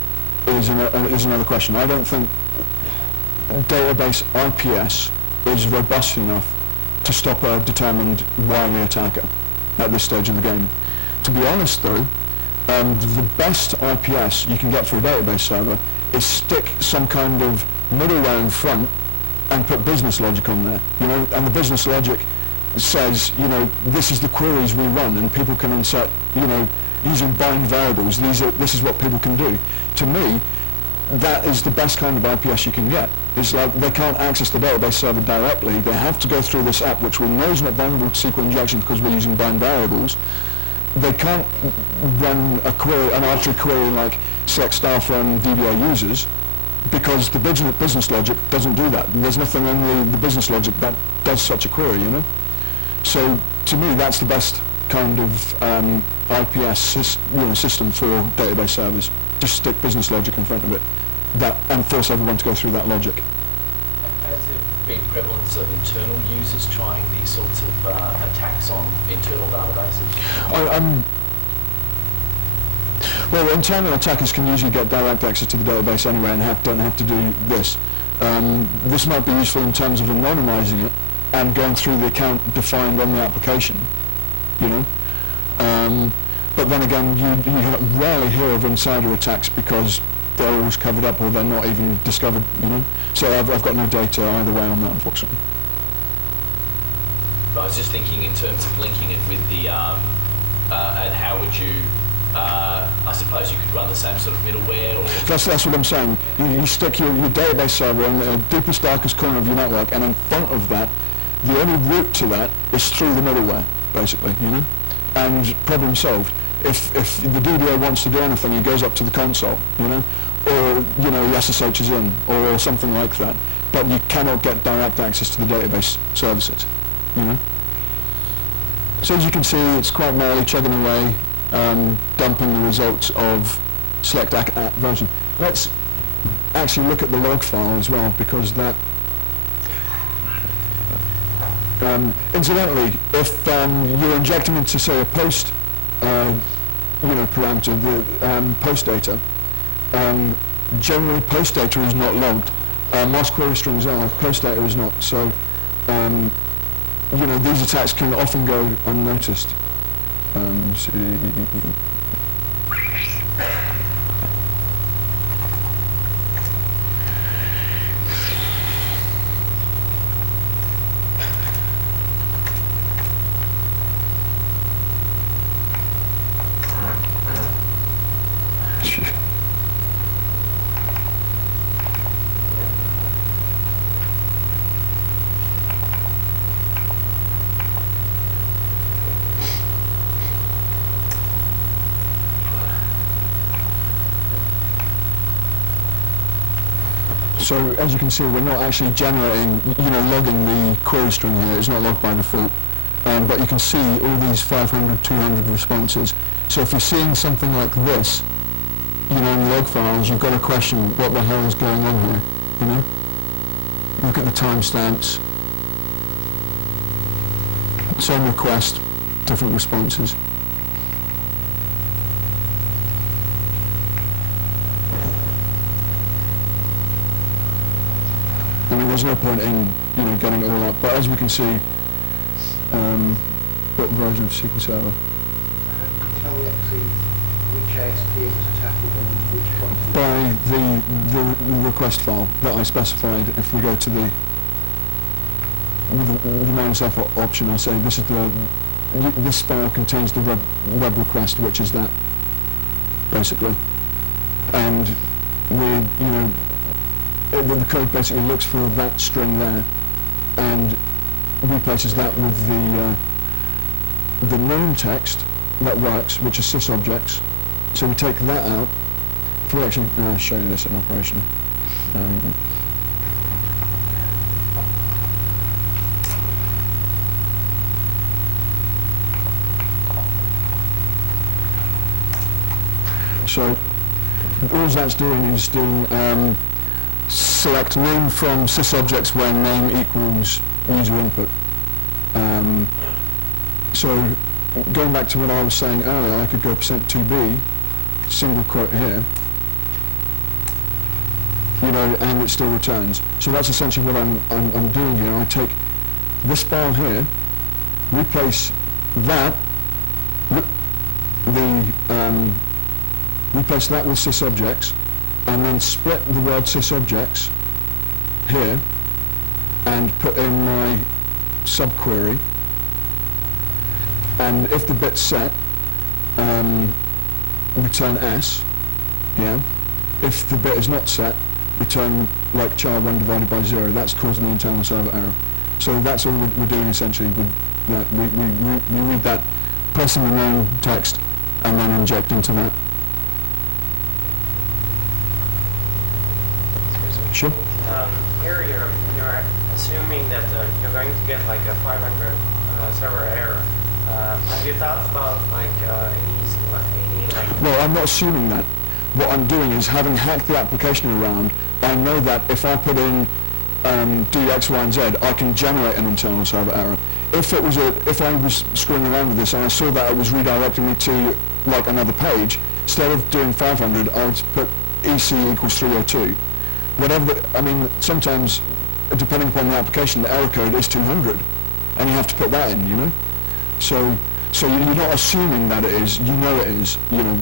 is another question. I don't think database IPS is robust enough to stop a determined wily attacker at this stage of the game. To be honest though, the best IPS you can get for a database server is stick some kind of middleware in front and put business logic on there, and the business logic says, this is the queries we run, and people can insert, using bind variables, this is what people can do. To me, that is the best kind of IPS you can get. It's like they can't access the database server directly, they have to go through this app, which we know is not vulnerable to SQL injection because we're using bind variables. They can't run a query, an arbitrary query like select star from DBA users, because the business logic doesn't do that. There's nothing in the business logic that does such a query, you know? So to me, that's the best kind of IPS system for database servers. Just stick business logic in front of it and force everyone to go through that logic. Has there been prevalence of internal users trying these sorts of attacks on internal databases? Well, internal attackers can usually get direct access to the database anyway and don't have to do this. This might be useful in terms of anonymizing it and going through the account defined on the application, you know. But then again, you rarely hear of insider attacks because they're always covered up or they're not even discovered, you know. So I've got no data either way on that, unfortunately. But I was just thinking in terms of linking it with the, and how would you, I suppose you could run the same sort of middleware or... That's what I'm saying. You stick your database server in the deepest, darkest corner of your network, and in front of that, the only route to that is through the middleware, basically, you know? And problem solved. If the DBA wants to do anything, he goes up to the console, you know? Or, you know, he SSHs in, or something like that. But you cannot get direct access to the database services, you know? So as you can see, it's quite merrily chugging away, dumping the results of select version. Let's actually look at the log file as well, because that... incidentally, if you're injecting into, say, a post, parameter, the post data, generally post data is not logged. Most query strings are, post data is not. So, these attacks can often go unnoticed. So as you can see, we're not actually generating, logging the query string here. It's not logged by default. But you can see all these 500, 200 responses. So if you're seeing something like this, in log files, you've got to question what the hell is going on here, Look at the timestamps. Same request, different responses. I mean, there's no point in, getting it all up. But as we can see, what version of SQL Server? Tell the XE which ASP it was attacking and which point? By the request file that I specified. If we go to the minus F option, I say this is this file contains the web request, which is that, basically. And the code basically looks for that string there and replaces that with the known text that works, which is sysobjects. So we take that out. If we actually show you this in operation. So all that's doing is doing select name from sysobjects where name equals user input. So going back to what I was saying earlier, I could go %2b, single quote here, and it still returns. So that's essentially what I'm doing here. I take this file here, replace that with replace that with sysobjects, and then split the word sysobjects here and put in my subquery, and if the bit's set, return S, If the bit is not set, return like char1 divided by 0. That's causing the internal server error. So that's all we're doing essentially with that. We read that pressing the known text and then inject into that. Sure. Here you're assuming that you're going to get like a 500 server error. Have you thought about like any like? Well, I'm not assuming that. What I'm doing is, having hacked the application around, I know that if I put in do X, Y, and Z, I can generate an internal server error. If I was screwing around with this and I saw that it was redirecting me to like another page, instead of doing 500, I would put EC equals 302. Whatever I mean, sometimes, depending upon the application, the error code is 200, and you have to put that in, you know? So you're not assuming that it is, you know it is, you know,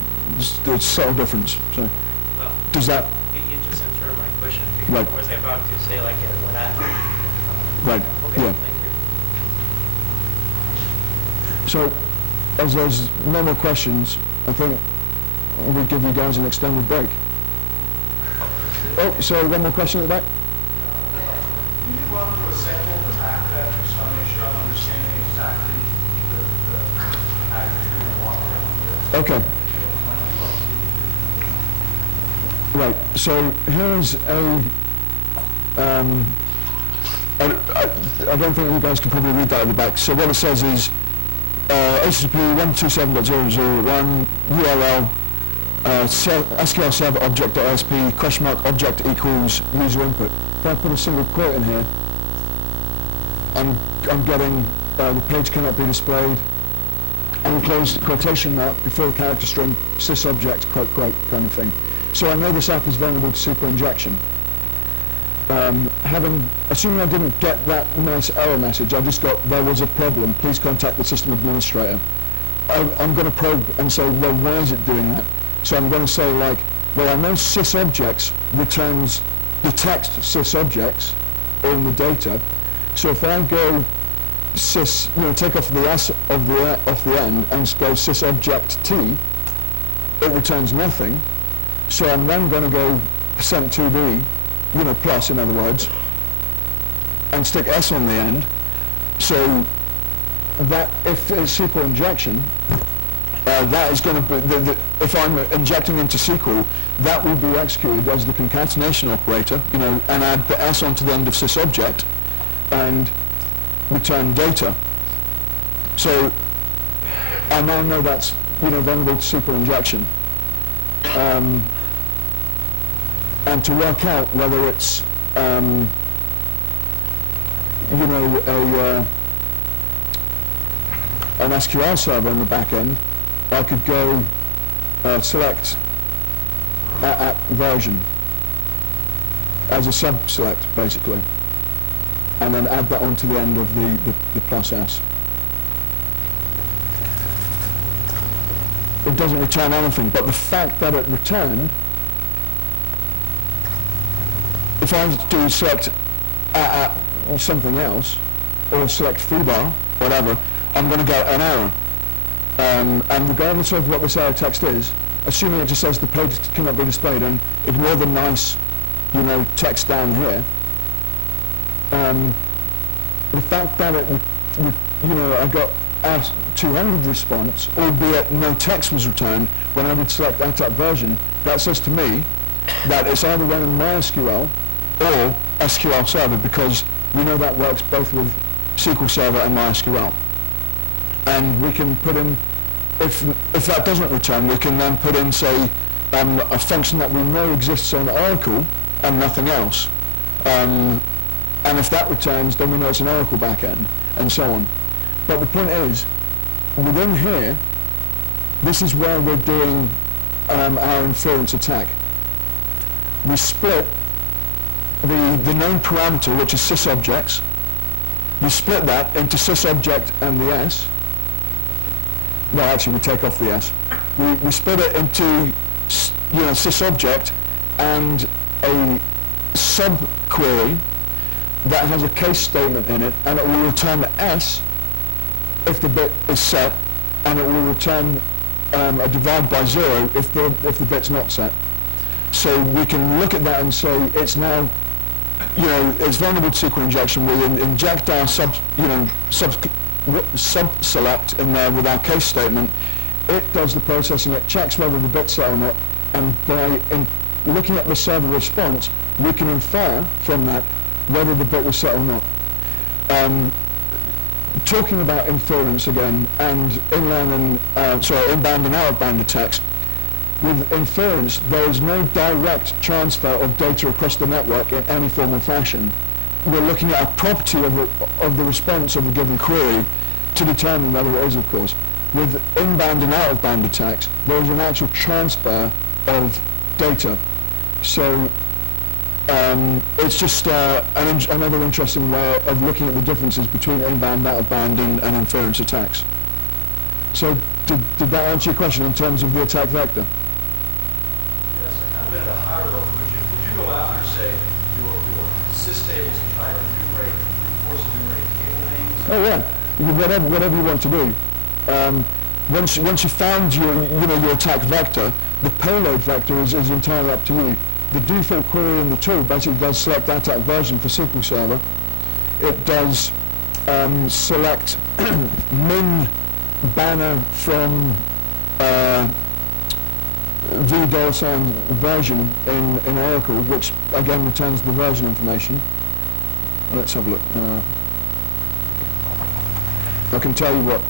there's a subtle difference. So, Well, does that, you just answered my question. Because Right. I was about to say like when I. right, Okay, yeah. thank you. So, as there's no more questions, I think we'll give you guys an extended break. Oh, so one more question at the back? Can you run through a sample attack that just to make sure I'm understanding exactly the attack you're going to walk down? Okay. Right, so here's a, I don't think you guys can probably read that at the back. So what it says is HTTP 127.0.0.1 URL SQL server object.asp question mark object equals user input. If I put a single quote in here, I'm getting the page cannot be displayed, unclosed quotation mark before the character string, sys object, quote, quote, kind of thing. So I know this app is vulnerable to SQL injection. Assuming I didn't get that nice error message, I just got, there was a problem, please contact the system administrator. I'm going to probe and say, well, why is it doing that? So I'm going to say, like, well, I know sysobjects detects sysobjects in the data. So if I go sys, take off the s off the end and go sysobject t, it returns nothing. So I'm then going to go %2b, plus in other words, and stick s on the end. So that if it's SQL injection, that is going to be, if I'm injecting into SQL, that will be executed as the concatenation operator, and add the s onto the end of sysobject and return data. So I now know that's vulnerable to SQL injection. And to work out whether it's an SQL server on the back end, I could go select at version as a sub-select, basically, and then add that onto the end of the plus s. It doesn't return anything, but the fact that it returned, if I do select at something else, or select foobar, whatever, I'm going to get an error. And regardless of what this error text is, assuming it just says the page cannot be displayed, and ignore the nice, text down here, the fact that I got a 200 response, albeit no text was returned when I did select at version, that says to me that it's either running MySQL or SQL Server, because we know that works both with SQL Server and MySQL. And we can put in, if that doesn't return, we can then put in, say, a function that we know exists on Oracle and nothing else. And if that returns, then we know it's an Oracle backend, and so on. But the point is, within here, this is where we're doing our inference attack. We split the known parameter, which is sysobjects. We split that into sysobject and the s. No, actually, we take off the s. We split it into sysobject and a subquery that has a case statement in it, and it will return the s if the bit is set, and it will return a divide by 0 if the bit's not set. So we can look at that and say it's now, it's vulnerable to SQL injection. We inject our sub-select in there with our case statement. It does the processing. It checks whether the bit's set or not, and by looking at the server response, we can infer from that whether the bit was set or not. Talking about inference again, and inbound and out-of-band attacks, with inference there is no direct transfer of data across the network in any form or fashion. We're looking at a property of the response of a given query to determine whether it is, of course. With inbound and out-of-band attacks, there is an actual transfer of data. So it's just another interesting way of looking at the differences between inbound, out-of-band and inference attacks. So did that answer your question in terms of the attack vector? Yes, kind of at a higher level, would you go after, say, your sys tables and try to force enumerate table names? Oh yeah, whatever you want to do. Once you found your attack vector, the payload vector is entirely up to you. The default query in the tool basically does select attack version for SQL Server. It does select min banner from $$ version in Oracle, which again returns the version information. Let's have a look. I can tell you what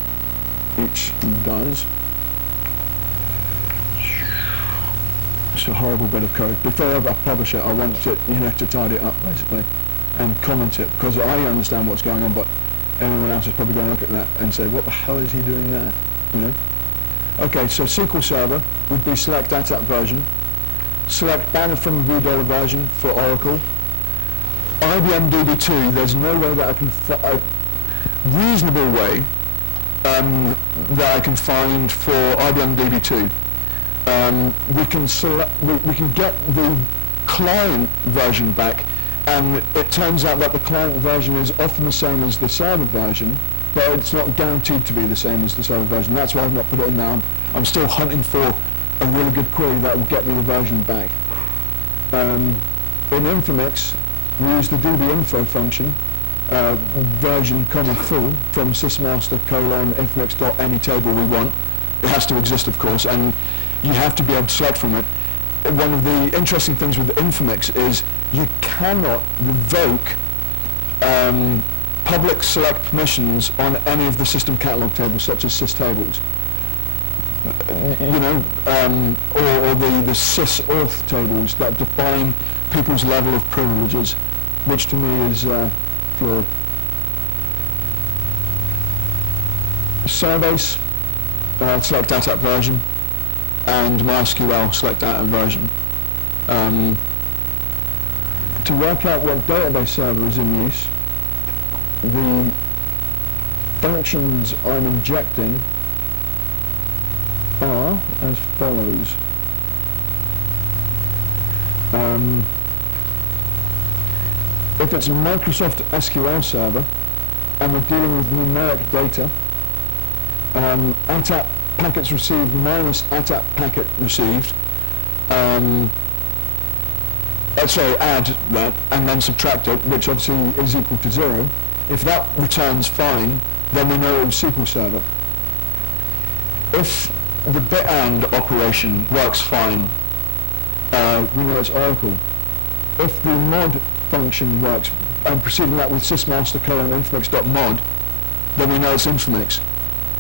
each does. It's a horrible bit of code. Before I publish it, I want it, to tidy it up basically and comment it, because I understand what's going on, but anyone else is probably going to look at that and say, what the hell is he doing there? Okay, so SQL Server would be select attack version, select banner from $$ version for Oracle. IBM DB2, there's no way that I can reasonable way that I can find for IBM DB2. We can get the client version back, and it turns out that the client version is often the same as the server version, but it's not guaranteed to be the same as the server version. That's why I've not put it in there. I'm still hunting for a really good query that will get me the version back. In Infomix, we use the dbinfo function, version full from sysmaster : infomix.any table we want. It has to exist, of course, and you have to be able to select from it. One of the interesting things with Infomix is you cannot revoke public select permissions on any of the system catalog tables, such as systables. Or the sysauth tables that define people's level of privileges, which to me is flawed. Sybase, select attack version, and MySQL, select attack version. To work out what database server is in use, the functions I'm injecting are as follows. If it's Microsoft SQL Server and we're dealing with numeric data, ATAP packets received minus ATAP packet received, add that and then subtract it, which obviously is equal to 0. If that returns fine, then we know it was SQL Server. If the bit and operation works fine, we know it's Oracle. If the mod function works, and preceding that with sysmaster : infomix.mod, then we know it's Infomix.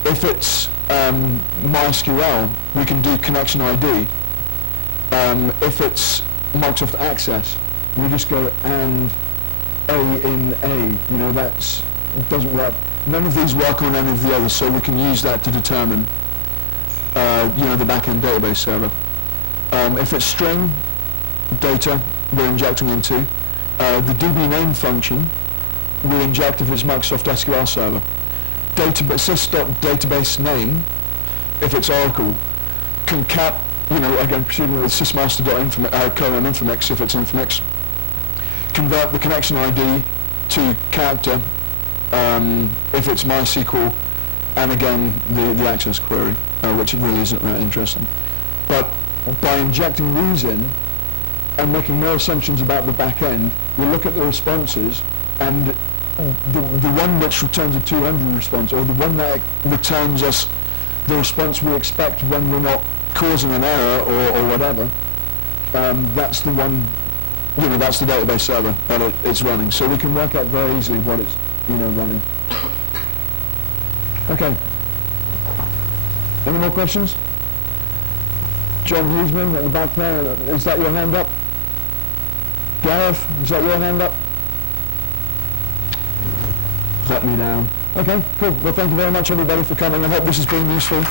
If it's MySQL, we can do connection ID. If it's Microsoft Access, we just go and A in A. That's doesn't work. None of these work on any of the others, so we can use that to determine the back-end database server. If it's string data we're injecting into, the DB name function we inject if it's Microsoft SQL Server. Sys.database name, if it's Oracle, concat, again proceeding with sysmaster : infomix if it's Infomix, convert the connection ID to character if it's MySQL, and again the access query, which really isn't that interesting. But by injecting these in and making no assumptions about the back end, we look at the responses, and the one which returns a 200 response, or the one that returns us the response we expect when we're not causing an error or whatever, that's the one that's the database server that it's running. So we can work out very easily what it's, running. Okay. Any more questions? John Hughesman at the back there, is that your hand up? Gareth, is that your hand up? Let me down. Okay, cool. Well, thank you very much, everybody, for coming. I hope this has been useful.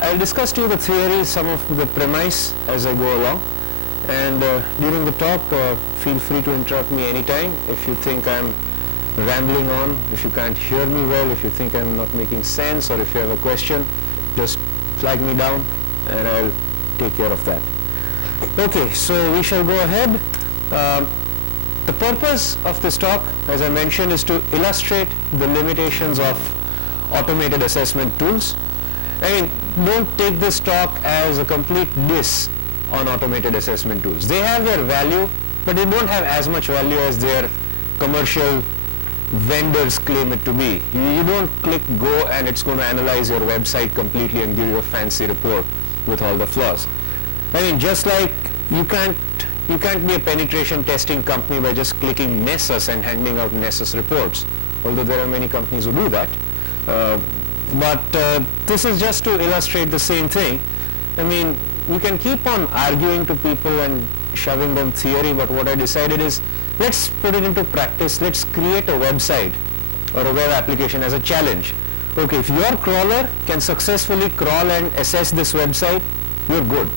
I'll discuss to you the theory, some of the premise as I go along, and during the talk feel free to interrupt me anytime if you think I'm rambling on, if you can't hear me well, if you think I'm not making sense, or if you have a question, just flag me down and I'll take care of that. Okay, so we shall go ahead. The purpose of this talk, as I mentioned, is to illustrate the limitations of automated assessment tools. I mean, don't take this talk as a complete diss on automated assessment tools. They have their value, but they don't have as much value as their commercial vendors claim it to be. You don't click go and it's going to analyze your website completely and give you a fancy report with all the flaws. I mean, just like you can't be a penetration testing company by just clicking Nessus and handing out Nessus reports, although there are many companies who do that. But this is just to illustrate the same thing. I mean, we can keep on arguing to people and shoving them theory, but what I decided is, let's put it into practice. Let's create a website or a web application as a challenge. Okay, if your crawler can successfully crawl and assess this website, you're good.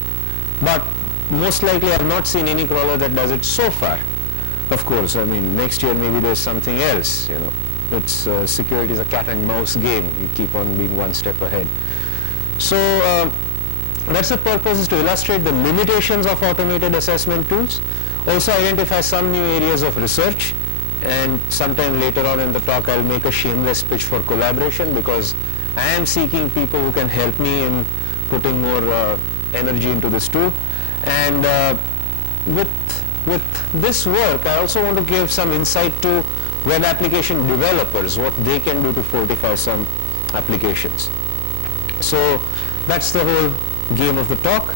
But most likely I've not seen any crawler that does it so far. Of course, I mean, next year maybe there's something else, It's security is a cat and mouse game. You keep on being one step ahead. So that's the purpose, is to illustrate the limitations of automated assessment tools. Also identify some new areas of research, and sometime later on in the talk I'll make a shameless pitch for collaboration, because I am seeking people who can help me in putting more energy into this tool. And with this work, I also want to give some insight to web application developers, what they can do to fortify some applications. So that's the whole game of the talk.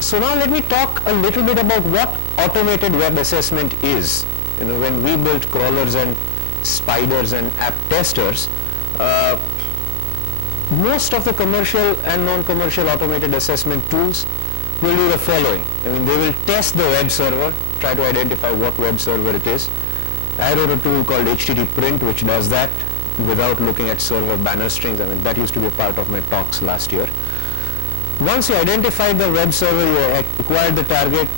So now let me talk a little bit about what automated web assessment is. When we built crawlers and spiders and app testers, most of the commercial and non-commercial automated assessment tools will do the following. I mean, they will test the web server, try to identify what web server it is. I wrote a tool called HTTP print which does that without looking at server banner strings. I mean, that used to be a part of my talks last year. Once you identify the web server, you acquired the target,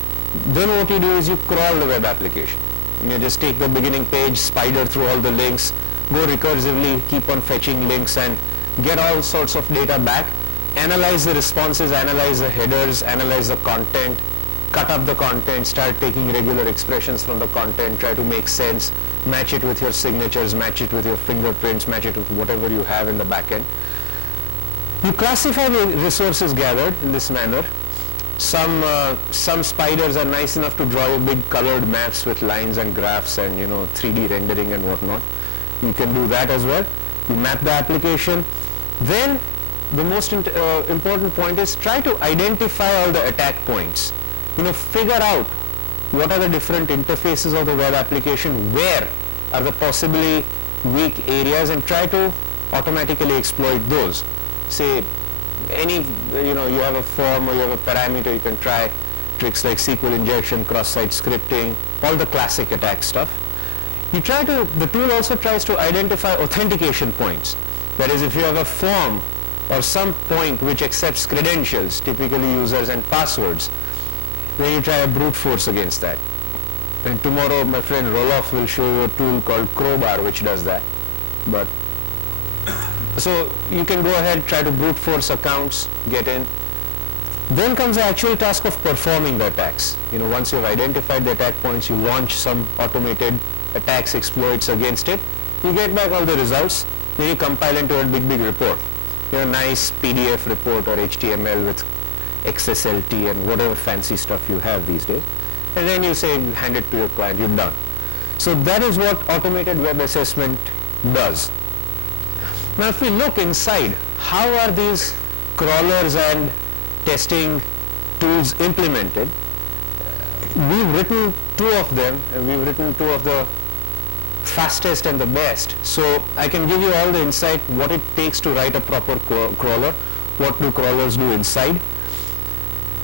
then what you do is you crawl the web application. You just take the beginning page, spider through all the links, go recursively, keep on fetching links and get all sorts of data back, analyze the responses, analyze the headers, analyze the content, cut up the content, start taking regular expressions from the content, try to make sense, match it with your signatures, match it with your fingerprints, match it with whatever you have in the backend. You classify the resources gathered in this manner. Some spiders are nice enough to draw you big colored maps with lines and graphs and 3D rendering and whatnot. You can do that as well. You map the application. Then the most important point is try to identify all the attack points. Figure out what are the different interfaces of the web application, where are the possibly weak areas, and try to automatically exploit those. Say you have a form or you have a parameter, you can try tricks like SQL injection, cross-site scripting, all the classic attack stuff. The tool also tries to identify authentication points. That is, if you have a form or some point which accepts credentials, typically users and passwords, then you try a brute force against that. And tomorrow my friend Roloff will show you a tool called Crowbar which does that. So you can go ahead, try to brute force accounts, get in. Then comes the actual task of performing the attacks. Once you've identified the attack points, you launch some automated attacks, exploits against it. You get back all the results, then you compile into a big report. Nice PDF report or HTML with XSLT and whatever fancy stuff you have these days. And then you say, hand it to your client, you're done. So that is what automated web assessment does. Now if we look inside, how are these crawlers and testing tools implemented? We've written two of them, and we've written two of the fastest and the best. So I can give you all the insight, what it takes to write a proper crawler, what do crawlers do inside.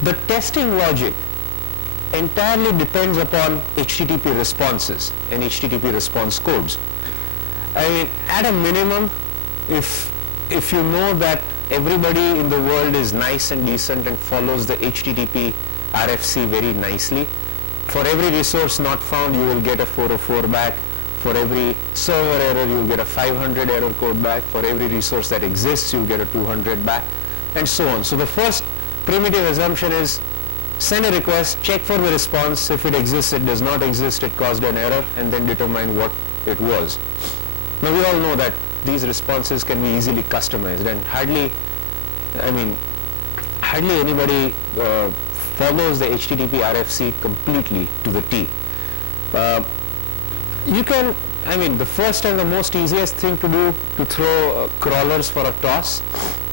The testing logic entirely depends upon HTTP responses and HTTP response codes. I mean, at a minimum, if you know that everybody in the world is nice and decent and follows the HTTP RFC very nicely, for every resource not found, you will get a 404 back. For every server error, you will get a 500 error code back. For every resource that exists, you'll get a 200 back, and so on. So the first primitive assumption is send a request, check for the response. If it exists, it does not exist, it caused an error, and then determine what it was. Now we all know that these responses can be easily customized, and hardly anybody follows the HTTP RFC completely to the T. The first and the most easiest thing to do to throw crawlers for a toss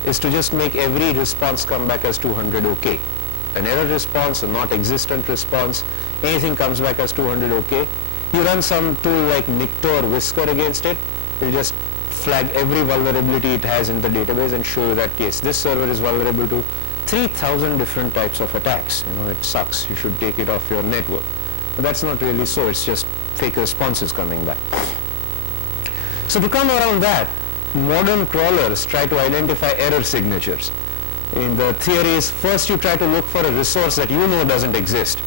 is to just make every response come back as 200 OK. An error response, a not existent response, anything comes back as 200 OK. You run some tool like Nikto or Whisker against it, it will just flag every vulnerability it has in the database and show you that yes, this server is vulnerable to 3,000 different types of attacks. It sucks, you should take it off your network. But that's not really so, it's just fake responses coming back. So to come around that, modern crawlers try to identify error signatures. In the theory is, first you try to look for a resource that you know doesn't exist.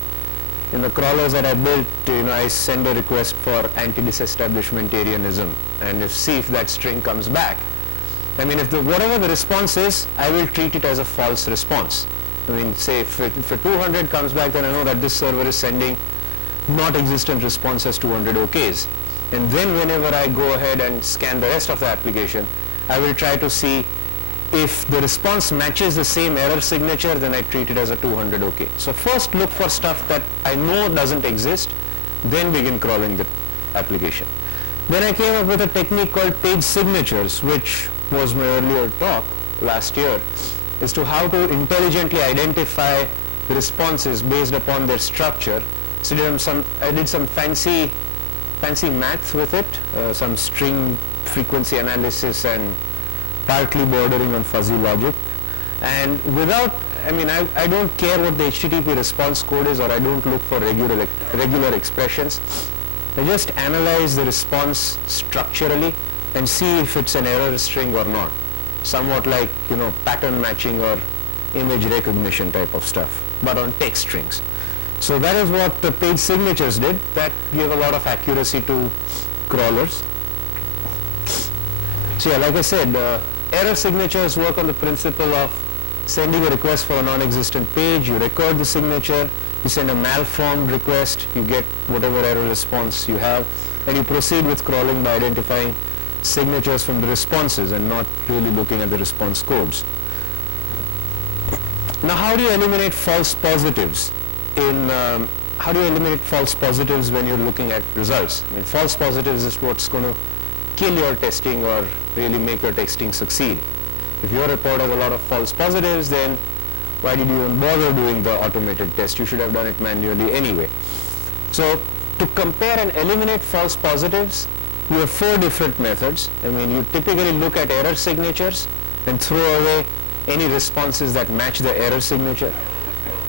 In the crawlers that I built, I send a request for anti-disestablishmentarianism and see if that string comes back. If whatever the response is, I will treat it as a false response. Say if a 200 comes back, then I know that this server is sending not existent response as 200 OKs. And then whenever I go ahead and scan the rest of the application, I will try to see if the response matches the same error signature, then I treat it as a 200 OK. So first look for stuff that I know doesn't exist, then begin crawling the application. Then I came up with a technique called page signatures, which was my earlier talk last year, as to how to intelligently identify the responses based upon their structure. So I did some fancy math with it, some string frequency analysis and partly bordering on fuzzy logic. And without, I don't care what the HTTP response code is, or I don't look for regular expressions. I just analyze the response structurally and see if it's an error string or not. Somewhat like, pattern matching or image recognition type of stuff, but on text strings. So that is what the page signatures did. That gave a lot of accuracy to crawlers. So yeah, like I said, error signatures work on the principle of sending a request for a non-existent page, you record the signature, you send a malformed request, you get whatever error response you have, and you proceed with crawling by identifying signatures from the responses and not really looking at the response codes. Now how do you eliminate false positives? How do you eliminate false positives when you're looking at results? False positives is what's going to kill your testing or really make your testing succeed. If your report has a lot of false positives, then why did you even bother doing the automated test? You should have done it manually anyway. So to compare and eliminate false positives, you have 4 different methods. You typically look at error signatures and throw away any responses that match the error signature.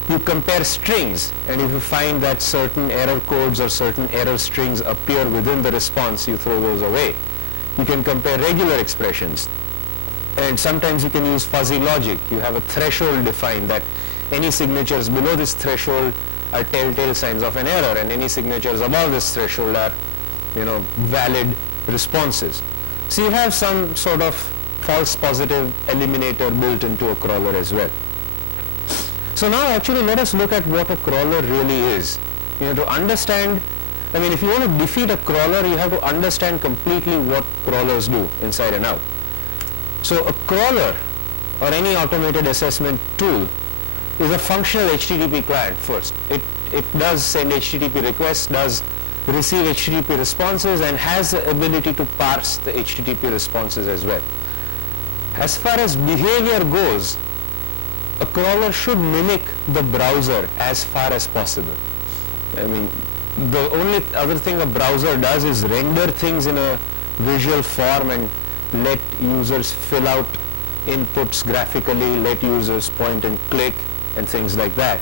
You compare strings, and if you find that certain error codes or certain error strings appear within the response, you throw those away. You can compare regular expressions, and sometimes you can use fuzzy logic. You have a threshold defined that any signatures below this threshold are telltale signs of an error, and any signatures above this threshold are valid responses. So you have some sort of false positive eliminator built into a crawler as well. So now actually let us look at what a crawler really is. To understand, if you want to defeat a crawler, you have to understand completely what crawlers do inside and out. So a crawler or any automated assessment tool is a functional HTTP client first. It does send HTTP requests, does receive HTTP responses, and has the ability to parse the HTTP responses as well. As far as behavior goes, a crawler should mimic the browser as far as possible. I mean, the only other thing a browser does is render things in a visual form and let users fill out inputs graphically, let users point and click and things like that.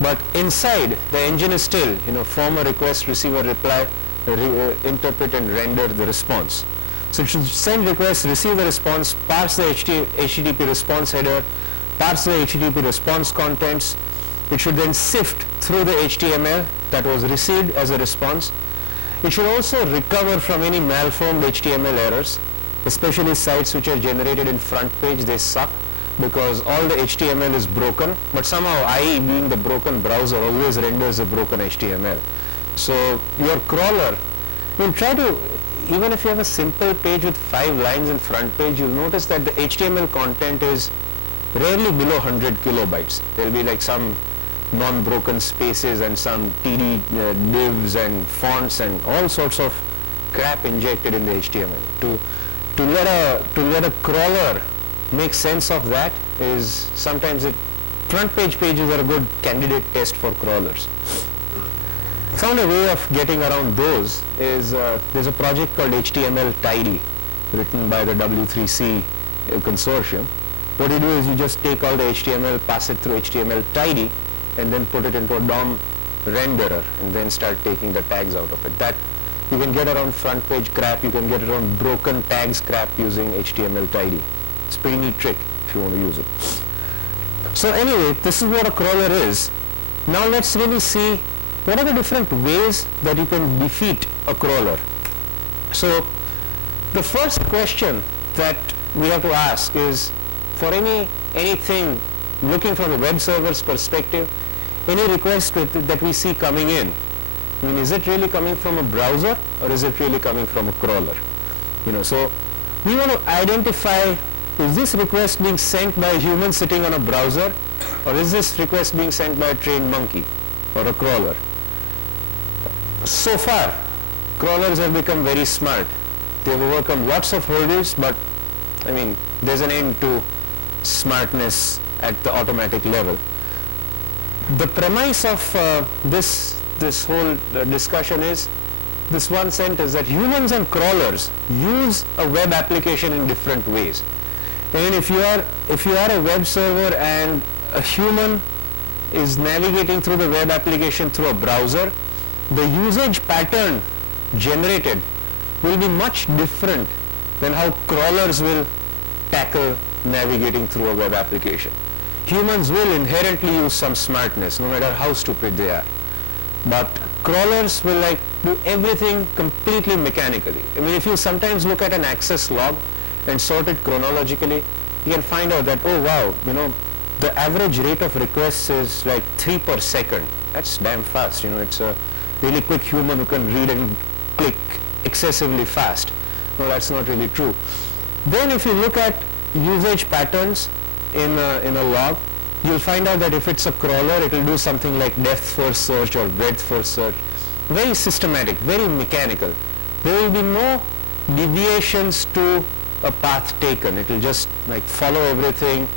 But inside, the engine is still, form a request, receive a reply, interpret and render the response. So it should send requests, receive the response, parse the HTTP response header, parse the HTTP response contents. It should then sift through the HTML that was received as a response. It should also recover from any malformed HTML errors, especially sites which are generated in front page. They suck because all the HTML is broken, but somehow IE, being the broken browser, always renders a broken HTML. So your crawler will try to, even if you have a simple page with 5 lines in front page, you'll notice that the HTML content is rarely below 100 kilobytes. There'll be like some non-broken spaces and some TD divs and fonts and all sorts of crap injected in the HTML. To let a crawler make sense of that is sometimes front page pages are a good candidate test for crawlers. Found a way of getting around those is there's a project called HTML Tidy written by the W3C consortium. What you do is you just take all the HTML, pass it through HTML Tidy, and then put it into a DOM renderer and then start taking the tags out of it. That you can get around front page crap, you can get around broken tags crap using HTML Tidy. It's a pretty neat trick if you want to use it. So anyway, this is what a crawler is. Now let's really see what are the different ways that you can defeat a crawler. So the first question that we have to ask is, for anything looking from the web server's perspective, any request that we see coming in, I mean, is it really coming from a browser or is it really coming from a crawler? So we want to identify, is this request being sent by a human sitting on a browser, or is this request being sent by a trained monkey or a crawler? So far, crawlers have become very smart. They've overcome lots of hurdles, but I mean, there's an end to smartness at the automatic level. The premise of this whole discussion is this one sentence, that humans and crawlers use a web application in different ways. And if you are a web server and a human is navigating through the web application through a browser, the usage pattern generated will be much different than how crawlers will tackle navigating through a web application. Humans will inherently use some smartness, no matter how stupid they are. But crawlers will do everything completely mechanically. I mean, if you sometimes look at an access log and sort it chronologically, you can find out that, oh wow, the average rate of requests is like 3 per second. That's damn fast. It's a really quick human who can read and click excessively fast. No, that's not really true. Then if you look at usage patterns in a log, you'll find out that if it's a crawler, it will do something like depth first search or breadth first search. Very systematic, very mechanical. There will be no deviations to a path taken. It will just follow everything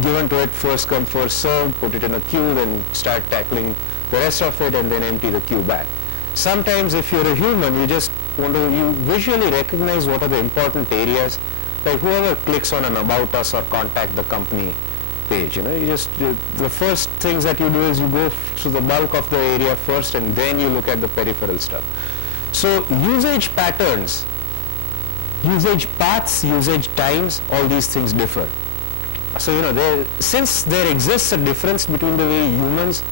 given to it, first come first served, put it in a queue, then start tackling the rest of it and then empty the queue back. Sometimes if you're a human, you just you visually recognize what are the important areas, like whoever clicks on an about us or contact the company page, the first things that you do is you go through the bulk of the area first and then you look at the peripheral stuff. So usage patterns, usage paths, usage times, all these things differ. So since there exists a difference between the way humans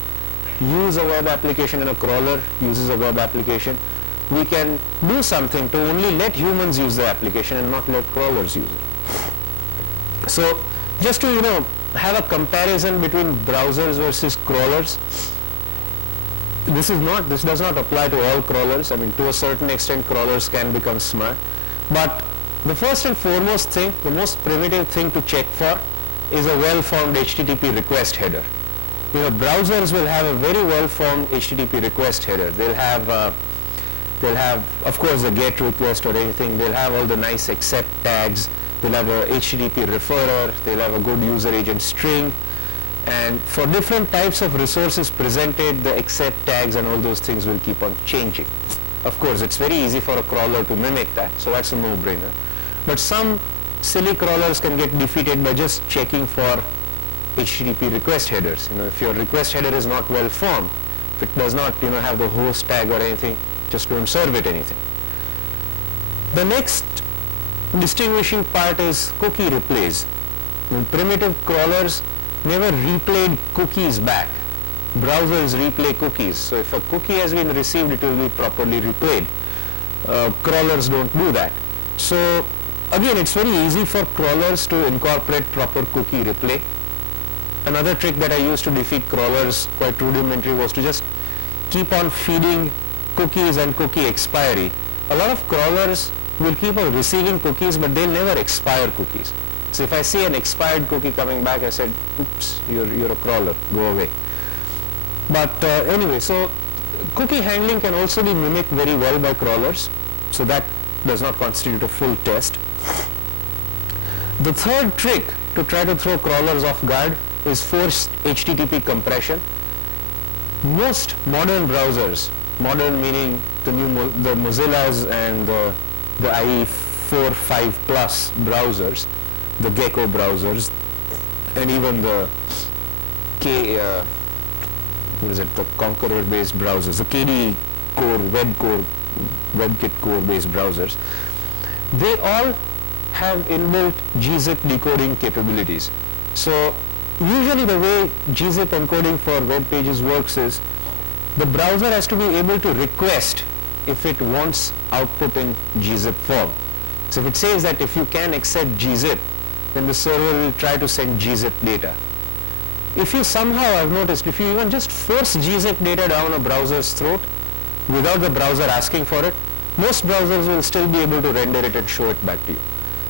use a web application and a crawler uses a web application, we can do something to only let humans use the application and not let crawlers use it. So just to have a comparison between browsers versus crawlers, this does not apply to all crawlers. I mean, to a certain extent crawlers can become smart, but the first and foremost thing, the most primitive thing to check for is a well-formed HTTP request header. browsers will have a very well-formed HTTP request header. They'll have, of course, the GET request or anything. They'll have all the nice accept tags. They'll have a HTTP referrer. They'll have a good user agent string. And for different types of resources presented, the accept tags and all those things will keep on changing. Of course, it's very easy for a crawler to mimic that, so that's a no-brainer. But some silly crawlers can get defeated by just checking for HTTP request headers. If your request header is not well formed, if it does not have the host tag or anything, just don't serve it anything. The next distinguishing part is cookie replays. Primitive crawlers never replayed cookies back. Browsers replay cookies. So if a cookie has been received, it will be properly replayed. Crawlers don't do that. So again, it's very easy for crawlers to incorporate proper cookie replay. Another trick that I used to defeat crawlers, quite rudimentary, was to just keep on feeding cookies and cookie expiry. A lot of crawlers will keep on receiving cookies, but they'll never expire cookies. So if I see an expired cookie coming back, I said, oops, you're a crawler, go away. But anyway, so cookie handling can also be mimicked very well by crawlers. So that does not constitute a full test. The third trick to try to throw crawlers off guard is forced HTTP compression. Most modern browsers, modern meaning the Mozillas and the IE 4.5 plus browsers, the Gecko browsers, and even the the Conqueror based browsers, the KDE core, WebKit core based browsers, they all have inbuilt gzip decoding capabilities. So usually the way gzip encoding for web pages works is the browser has to be able to request if it wants output in gzip form. So if it says that if you can accept gzip, then the server will try to send gzip data. If you somehow, I've noticed, if you even just force gzip data down a browser's throat without the browser asking for it, most browsers will still be able to render it and show it back to you.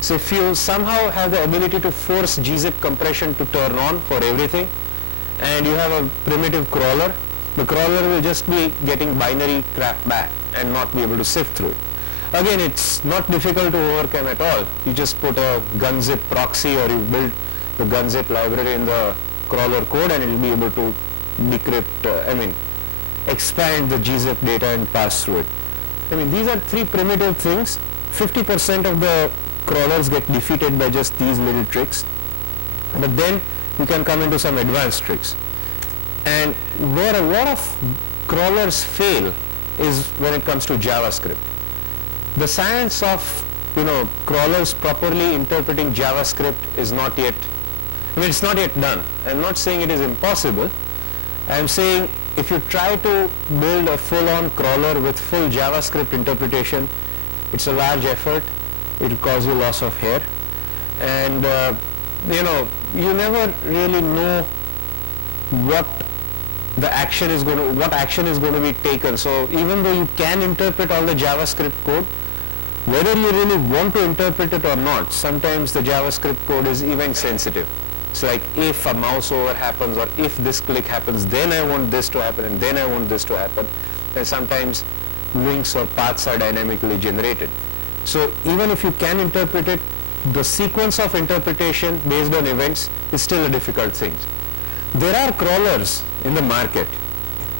So if you somehow have the ability to force gzip compression to turn on for everything, and you have a primitive crawler, the crawler will just be getting binary crap back and not be able to sift through it. Again, it's not difficult to overcome at all. You just put a gunzip proxy, or you build the gunzip library in the crawler code, and it will be able to decrypt, expand the gzip data and pass through it. These are three primitive things. 50% of the crawlers get defeated by just these little tricks. But then you can come into some advanced tricks. And where a lot of crawlers fail is when it comes to JavaScript. The science of crawlers properly interpreting JavaScript is not yet, it's not yet done. I'm not saying it is impossible. I'm saying if you try to build a full-on crawler with full JavaScript interpretation, it's a large effort. It will cause you loss of hair, and you never really know what action is going to be taken. So even though you can interpret all the JavaScript code, whether you really want to interpret it or not, sometimes the JavaScript code is event sensitive. It's like if a mouse over happens, or if this click happens, then I want this to happen, and then I want this to happen. And sometimes links or paths are dynamically generated. So even if you can interpret it, the sequence of interpretation based on events is still a difficult thing. There are crawlers in the market.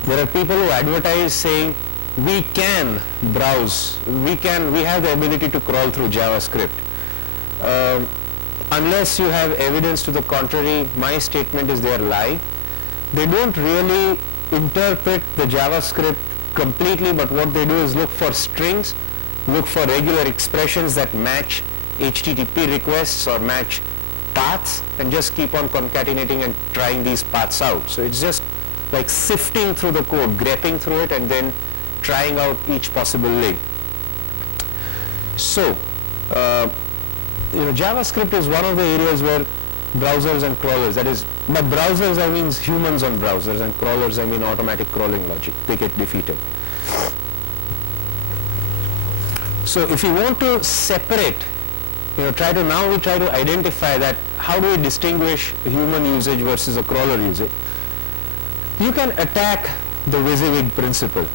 There are people who advertise saying, we can browse, we have the ability to crawl through JavaScript. Unless you have evidence to the contrary, my statement is they are lying. They don't really interpret the JavaScript completely, but what they do is look for strings, look for regular expressions that match HTTP requests or match paths, and just keep on concatenating and trying these paths out. So it's just like sifting through the code, grepping through it, and then trying out each possible link. So JavaScript is one of the areas where browsers and crawlers, that is, by browsers I mean humans on browsers, and crawlers I mean automatic crawling logic, they get defeated. So if you want to separate, we try to identify that how do we distinguish human usage versus a crawler usage. you can attack the WYSIWYG principle.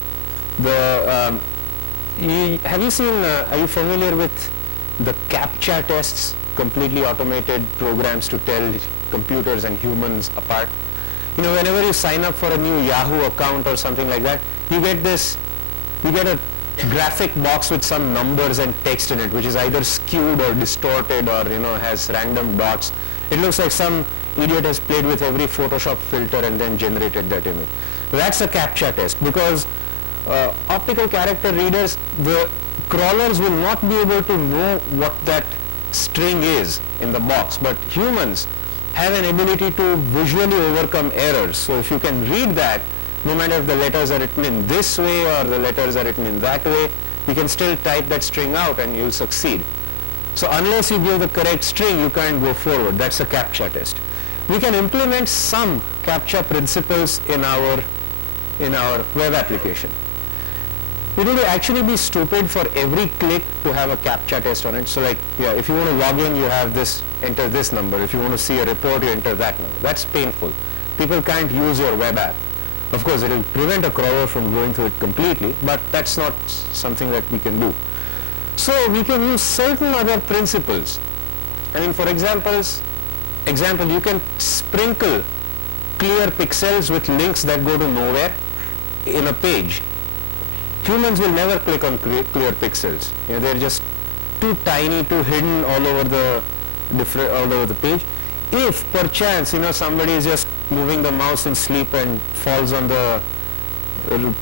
Have you seen, are you familiar with the CAPTCHA tests, completely automated programs to tell computers and humans apart? You know, whenever you sign up for a new Yahoo account or something like that, you get a graphic box with some numbers and text in it, which is either skewed or distorted or, you know, has random dots. It looks like some idiot has played with every Photoshop filter and then generated that image. That's a CAPTCHA test, because optical character readers, the crawlers will not be able to know what that string is in the box, but humans have an ability to visually overcome errors. So if you can read that, no matter if the letters are written in this way or the letters are written in that way, you can still type that string out and you'll succeed. So unless you give the correct string, you can't go forward. That's a CAPTCHA test. We can implement some CAPTCHA principles in our web application. It would actually be stupid for every click to have a CAPTCHA test on it. So like, yeah, if you want to log in, you have this, enter this number. If you want to see a report, you enter that number. That's painful. People can't use your web app. Of course, it will prevent a crawler from going through it completely, but that's not something that we can do. So we can use certain other principles. I mean, for example, you can sprinkle clear pixels with links that go to nowhere in a page. Humans will never click on clear pixels. You know, they're just too tiny, too hidden all over the page. If perchance, you know, somebody is just moving the mouse in sleep and falls on the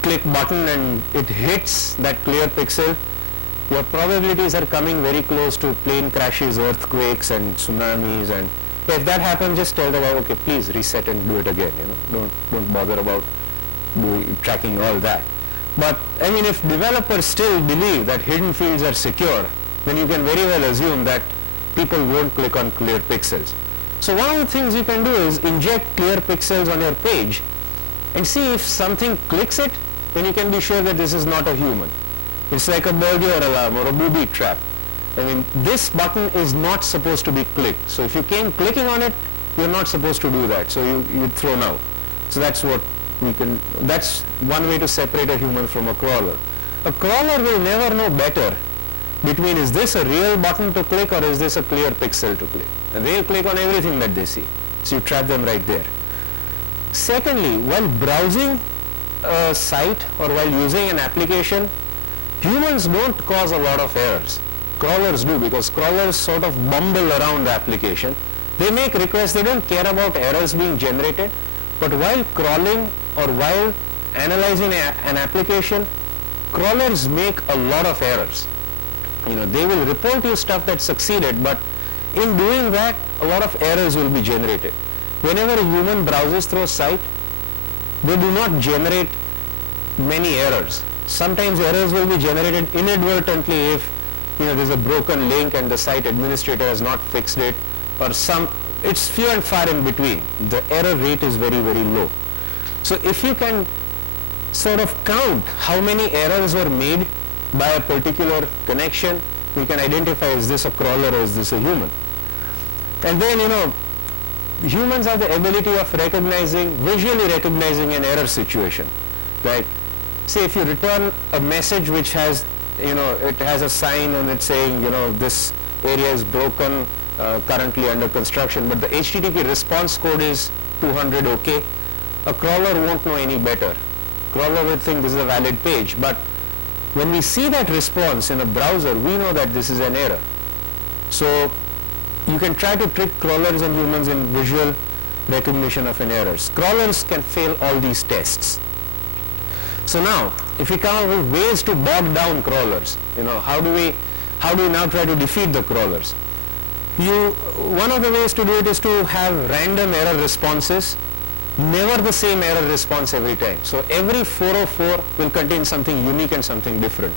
click button and it hits that clear pixel, your probabilities are coming very close to plane crashes, earthquakes and tsunamis. And if that happens, just tell them, okay, please reset and do it again. You know, don't bother about tracking all that. But I mean, if developers still believe that hidden fields are secure, then you can very well assume that people won't click on clear pixels. So one of the things you can do is inject clear pixels on your page and see if something clicks it, then you can be sure that this is not a human. It's like a burglar alarm or a booby trap. I mean, this button is not supposed to be clicked. So if you came clicking on it, you're not supposed to do that. So you throw now. So that's what that's one way to separate a human from a crawler. A crawler will never know better between is this a real button to click or is this a clear pixel to click. And they'll click on everything that they see. So you trap them right there. Secondly, while browsing a site or while using an application, humans don't cause a lot of errors. Crawlers do, because crawlers sort of bumble around the application. They make requests, they don't care about errors being generated. But while crawling or while analyzing an application, crawlers make a lot of errors. You know, they will report you stuff that succeeded, but in doing that, a lot of errors will be generated. Whenever a human browses through a site, they do not generate many errors. Sometimes errors will be generated inadvertently if, you know, there's a broken link and the site administrator has not fixed it, or it's few and far in between. The error rate is very, very low. So if you can sort of count how many errors were made by a particular connection, we can identify, is this a crawler or is this a human? And then, you know, humans have the ability of visually recognizing an error situation. Like, say if you return a message which has, you know, it has a sign and it's saying, you know, this area is broken, currently under construction, but the HTTP response code is 200 OK. A crawler won't know any better. Crawler will think this is a valid page, but when we see that response in a browser, we know that this is an error. So you can try to trick crawlers and humans in visual recognition of an error. Crawlers can fail all these tests. So now, if we come up with ways to bog down crawlers, you know, how do we now try to defeat the crawlers? One of the ways to do it is to have random error responses, never the same error response every time. So every 404 will contain something unique and something different.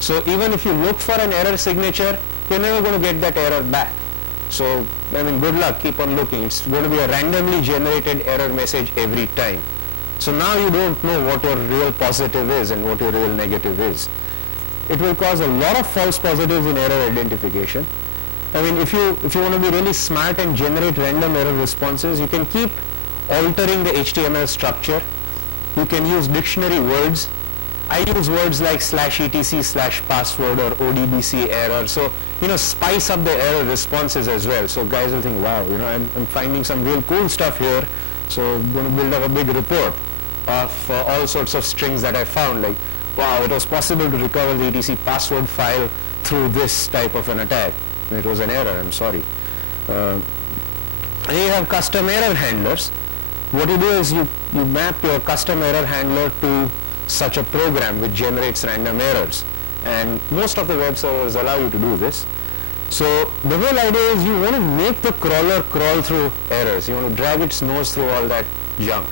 So even if you look for an error signature, you're never going to get that error back. So, I mean, good luck, keep on looking. It's going to be a randomly generated error message every time. So now you don't know what your real positive is and what your real negative is. It will cause a lot of false positives in error identification. I mean, if you want to be really smart and generate random error responses, you can keep altering the HTML structure. You can use dictionary words. I use words like /etc/password or ODBC error. So, spice up the error responses as well. So guys will think, wow, I'm finding some real cool stuff here. So I'm going to build up a big report of all sorts of strings that I found. Like, wow, it was possible to recover the etc password file through this type of an attack. It was an error, I'm sorry. And you have custom error handlers. What you do is you map your custom error handler to such a program which generates random errors. And most of the web servers allow you to do this. So the whole idea is you want to make the crawler crawl through errors. You want to drag its nose through all that junk.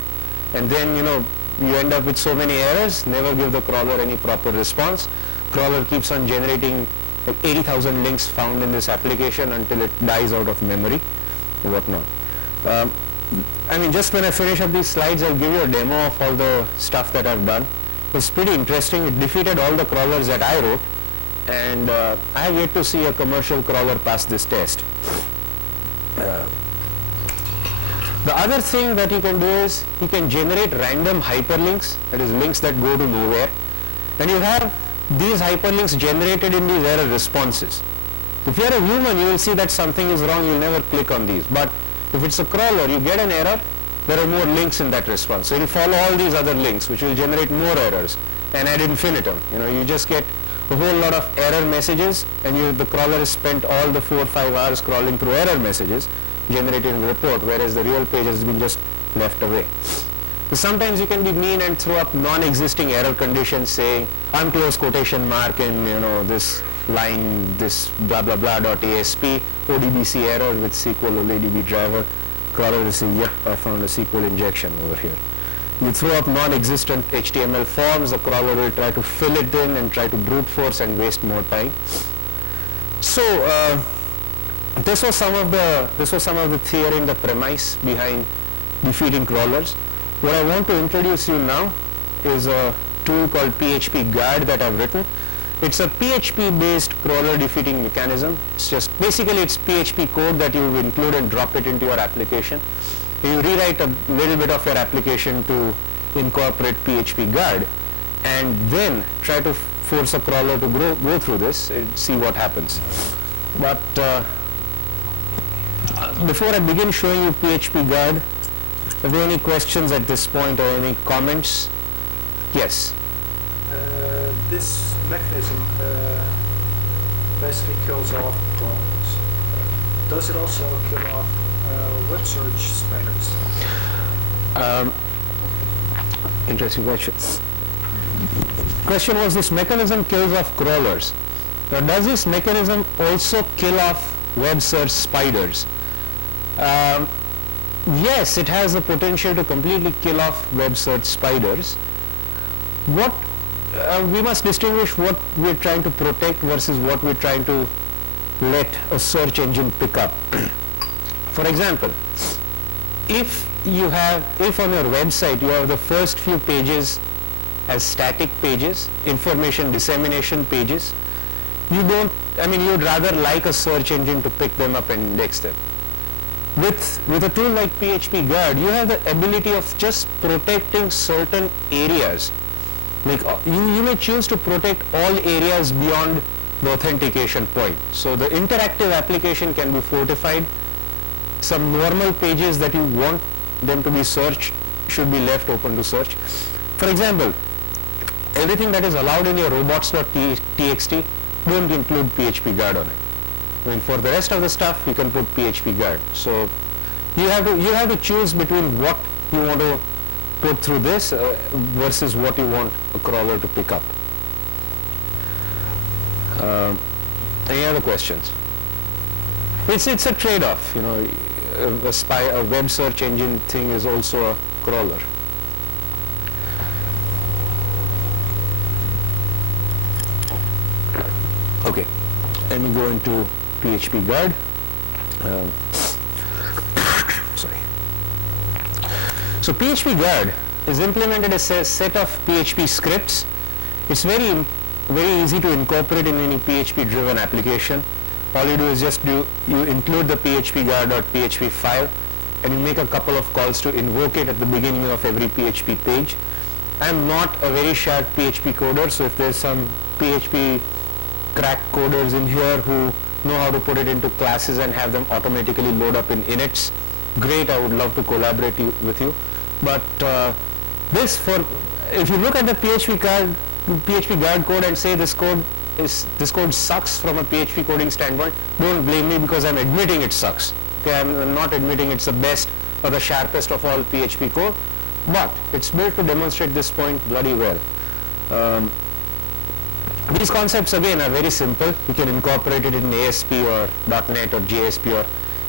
And then, you end up with so many errors, never give the crawler any proper response. Crawler keeps on generating like 80,000 links found in this application until it dies out of memory or whatnot. Just when I finish up these slides, I'll give you a demo of all the stuff that I've done. It's pretty interesting. It defeated all the crawlers that I wrote, and I have yet to see a commercial crawler pass this test. The other thing that you can do is you can generate random hyperlinks, that is links that go to nowhere, and you have these hyperlinks generated in these error responses. If you're a human, you will see that something is wrong, you'll never click on these. But if it's a crawler, you get an error, there are more links in that response. So you follow all these other links which will generate more errors, and ad infinitum. You just get a whole lot of error messages, and the crawler has spent all the 4 or 5 hours crawling through error messages, generating a report, whereas the real page has been just left away. So sometimes you can be mean and throw up non-existing error conditions saying, unclose quotation mark in this line, this blah blah blah .asp, ODBC error with SQL OLEDB driver. Crawler will say, yep, I found a SQL injection over here. You throw up non-existent HTML forms, the crawler will try to fill it in and try to brute force and waste more time. So this was some of the theory and the premise behind defeating crawlers. What I want to introduce you now is a tool called PHP Guard that I've written. It's a PHP based crawler defeating mechanism. It's PHP code that you include and drop it into your application. You rewrite a little bit of your application to incorporate PHP Guard, and then try to force a crawler to go through this and see what happens. But before I begin showing you PHP Guard, are there any questions at this point or any comments? Yes. This mechanism basically kills off crawlers. Does it also kill off web search spiders? Interesting question. Question was, this mechanism kills off crawlers. Now, does this mechanism also kill off web search spiders? Yes, it has the potential to completely kill off web search spiders. We must distinguish what we're trying to protect versus what we're trying to let a search engine pick up. For example, if on your website you have the first few pages as static pages, information dissemination pages, you'd rather like a search engine to pick them up and index them. With a tool like PHP Guard, you have the ability of just protecting certain areas. Like you may choose to protect all areas beyond the authentication point. So the interactive application can be fortified. Some normal pages that you want them to be searched should be left open to search. For example, everything that is allowed in your robots.txt don't include PHP Guard on it. For the rest of the stuff, you can put PHP Guard. So you have to choose between what you want to put through this versus what you want a crawler to pick up. Any other questions? It's a trade-off. A web search engine thing is also a crawler. Okay, let me go into PHP Guard. Sorry. So PHP Guard is implemented as a set of PHP scripts. It's very easy to incorporate in any PHP driven application. All you do is you include the phpguard.php file, and you make a couple of calls to invoke it at the beginning of every PHP page. I'm not a very sharp PHP coder, so if there's some PHP crack coders in here who know how to put it into classes and have them automatically load up in inits, great, I would love to collaborate with you. But if you look at the PHP guard code and say this code sucks from a PHP coding standpoint, don't blame me because I'm admitting it sucks. Okay, I'm not admitting it's the best or the sharpest of all PHP code, but it's built to demonstrate this point bloody well. These concepts again are very simple. You can incorporate it in ASP or .NET or JSP or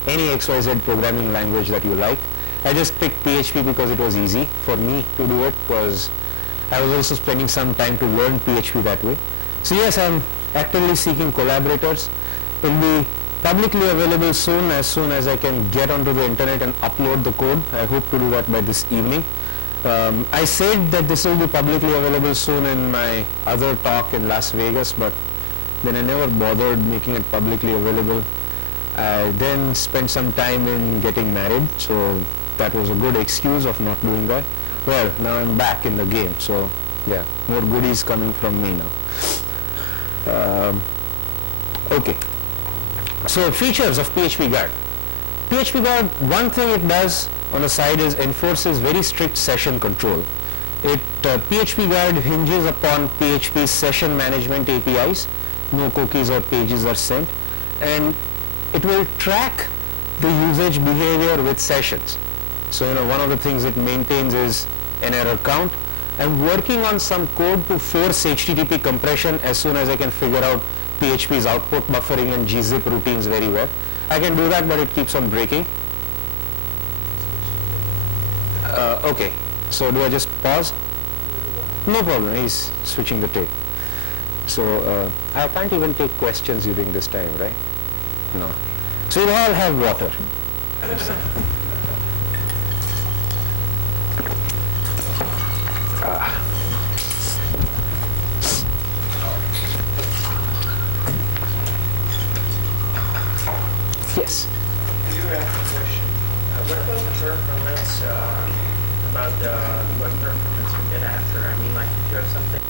any XYZ programming language that you like. I just picked PHP because it was easy for me to do it, because I was also spending some time to learn PHP that way. So yes, I'm actively seeking collaborators. It will be publicly available soon as I can get onto the internet and upload the code. I hope to do that by this evening. I said that this will be publicly available soon in my other talk in Las Vegas, but then I never bothered making it publicly available. I then spent some time in getting married, so that was a good excuse of not doing that. Well, now I'm back in the game, so yeah, more goodies coming from me now. Okay, so features of PHP Guard. PHP Guard, one thing it does on the side is enforces very strict session control. PHP Guard hinges upon PHP's session management APIs. No cookies or pages are sent, and it will track the usage behavior with sessions. So one of the things it maintains is an error count. I'm working on some code to force HTTP compression as soon as I can figure out PHP's output buffering and gzip routines very well. I can do that, but it keeps on breaking. Okay, so do I just pause? No problem, he's switching the tape. So I can't even take questions during this time, right? No. So you all have water. Yes. I do have a question. What about the performance, about the what performance we get after? I mean, like if you have something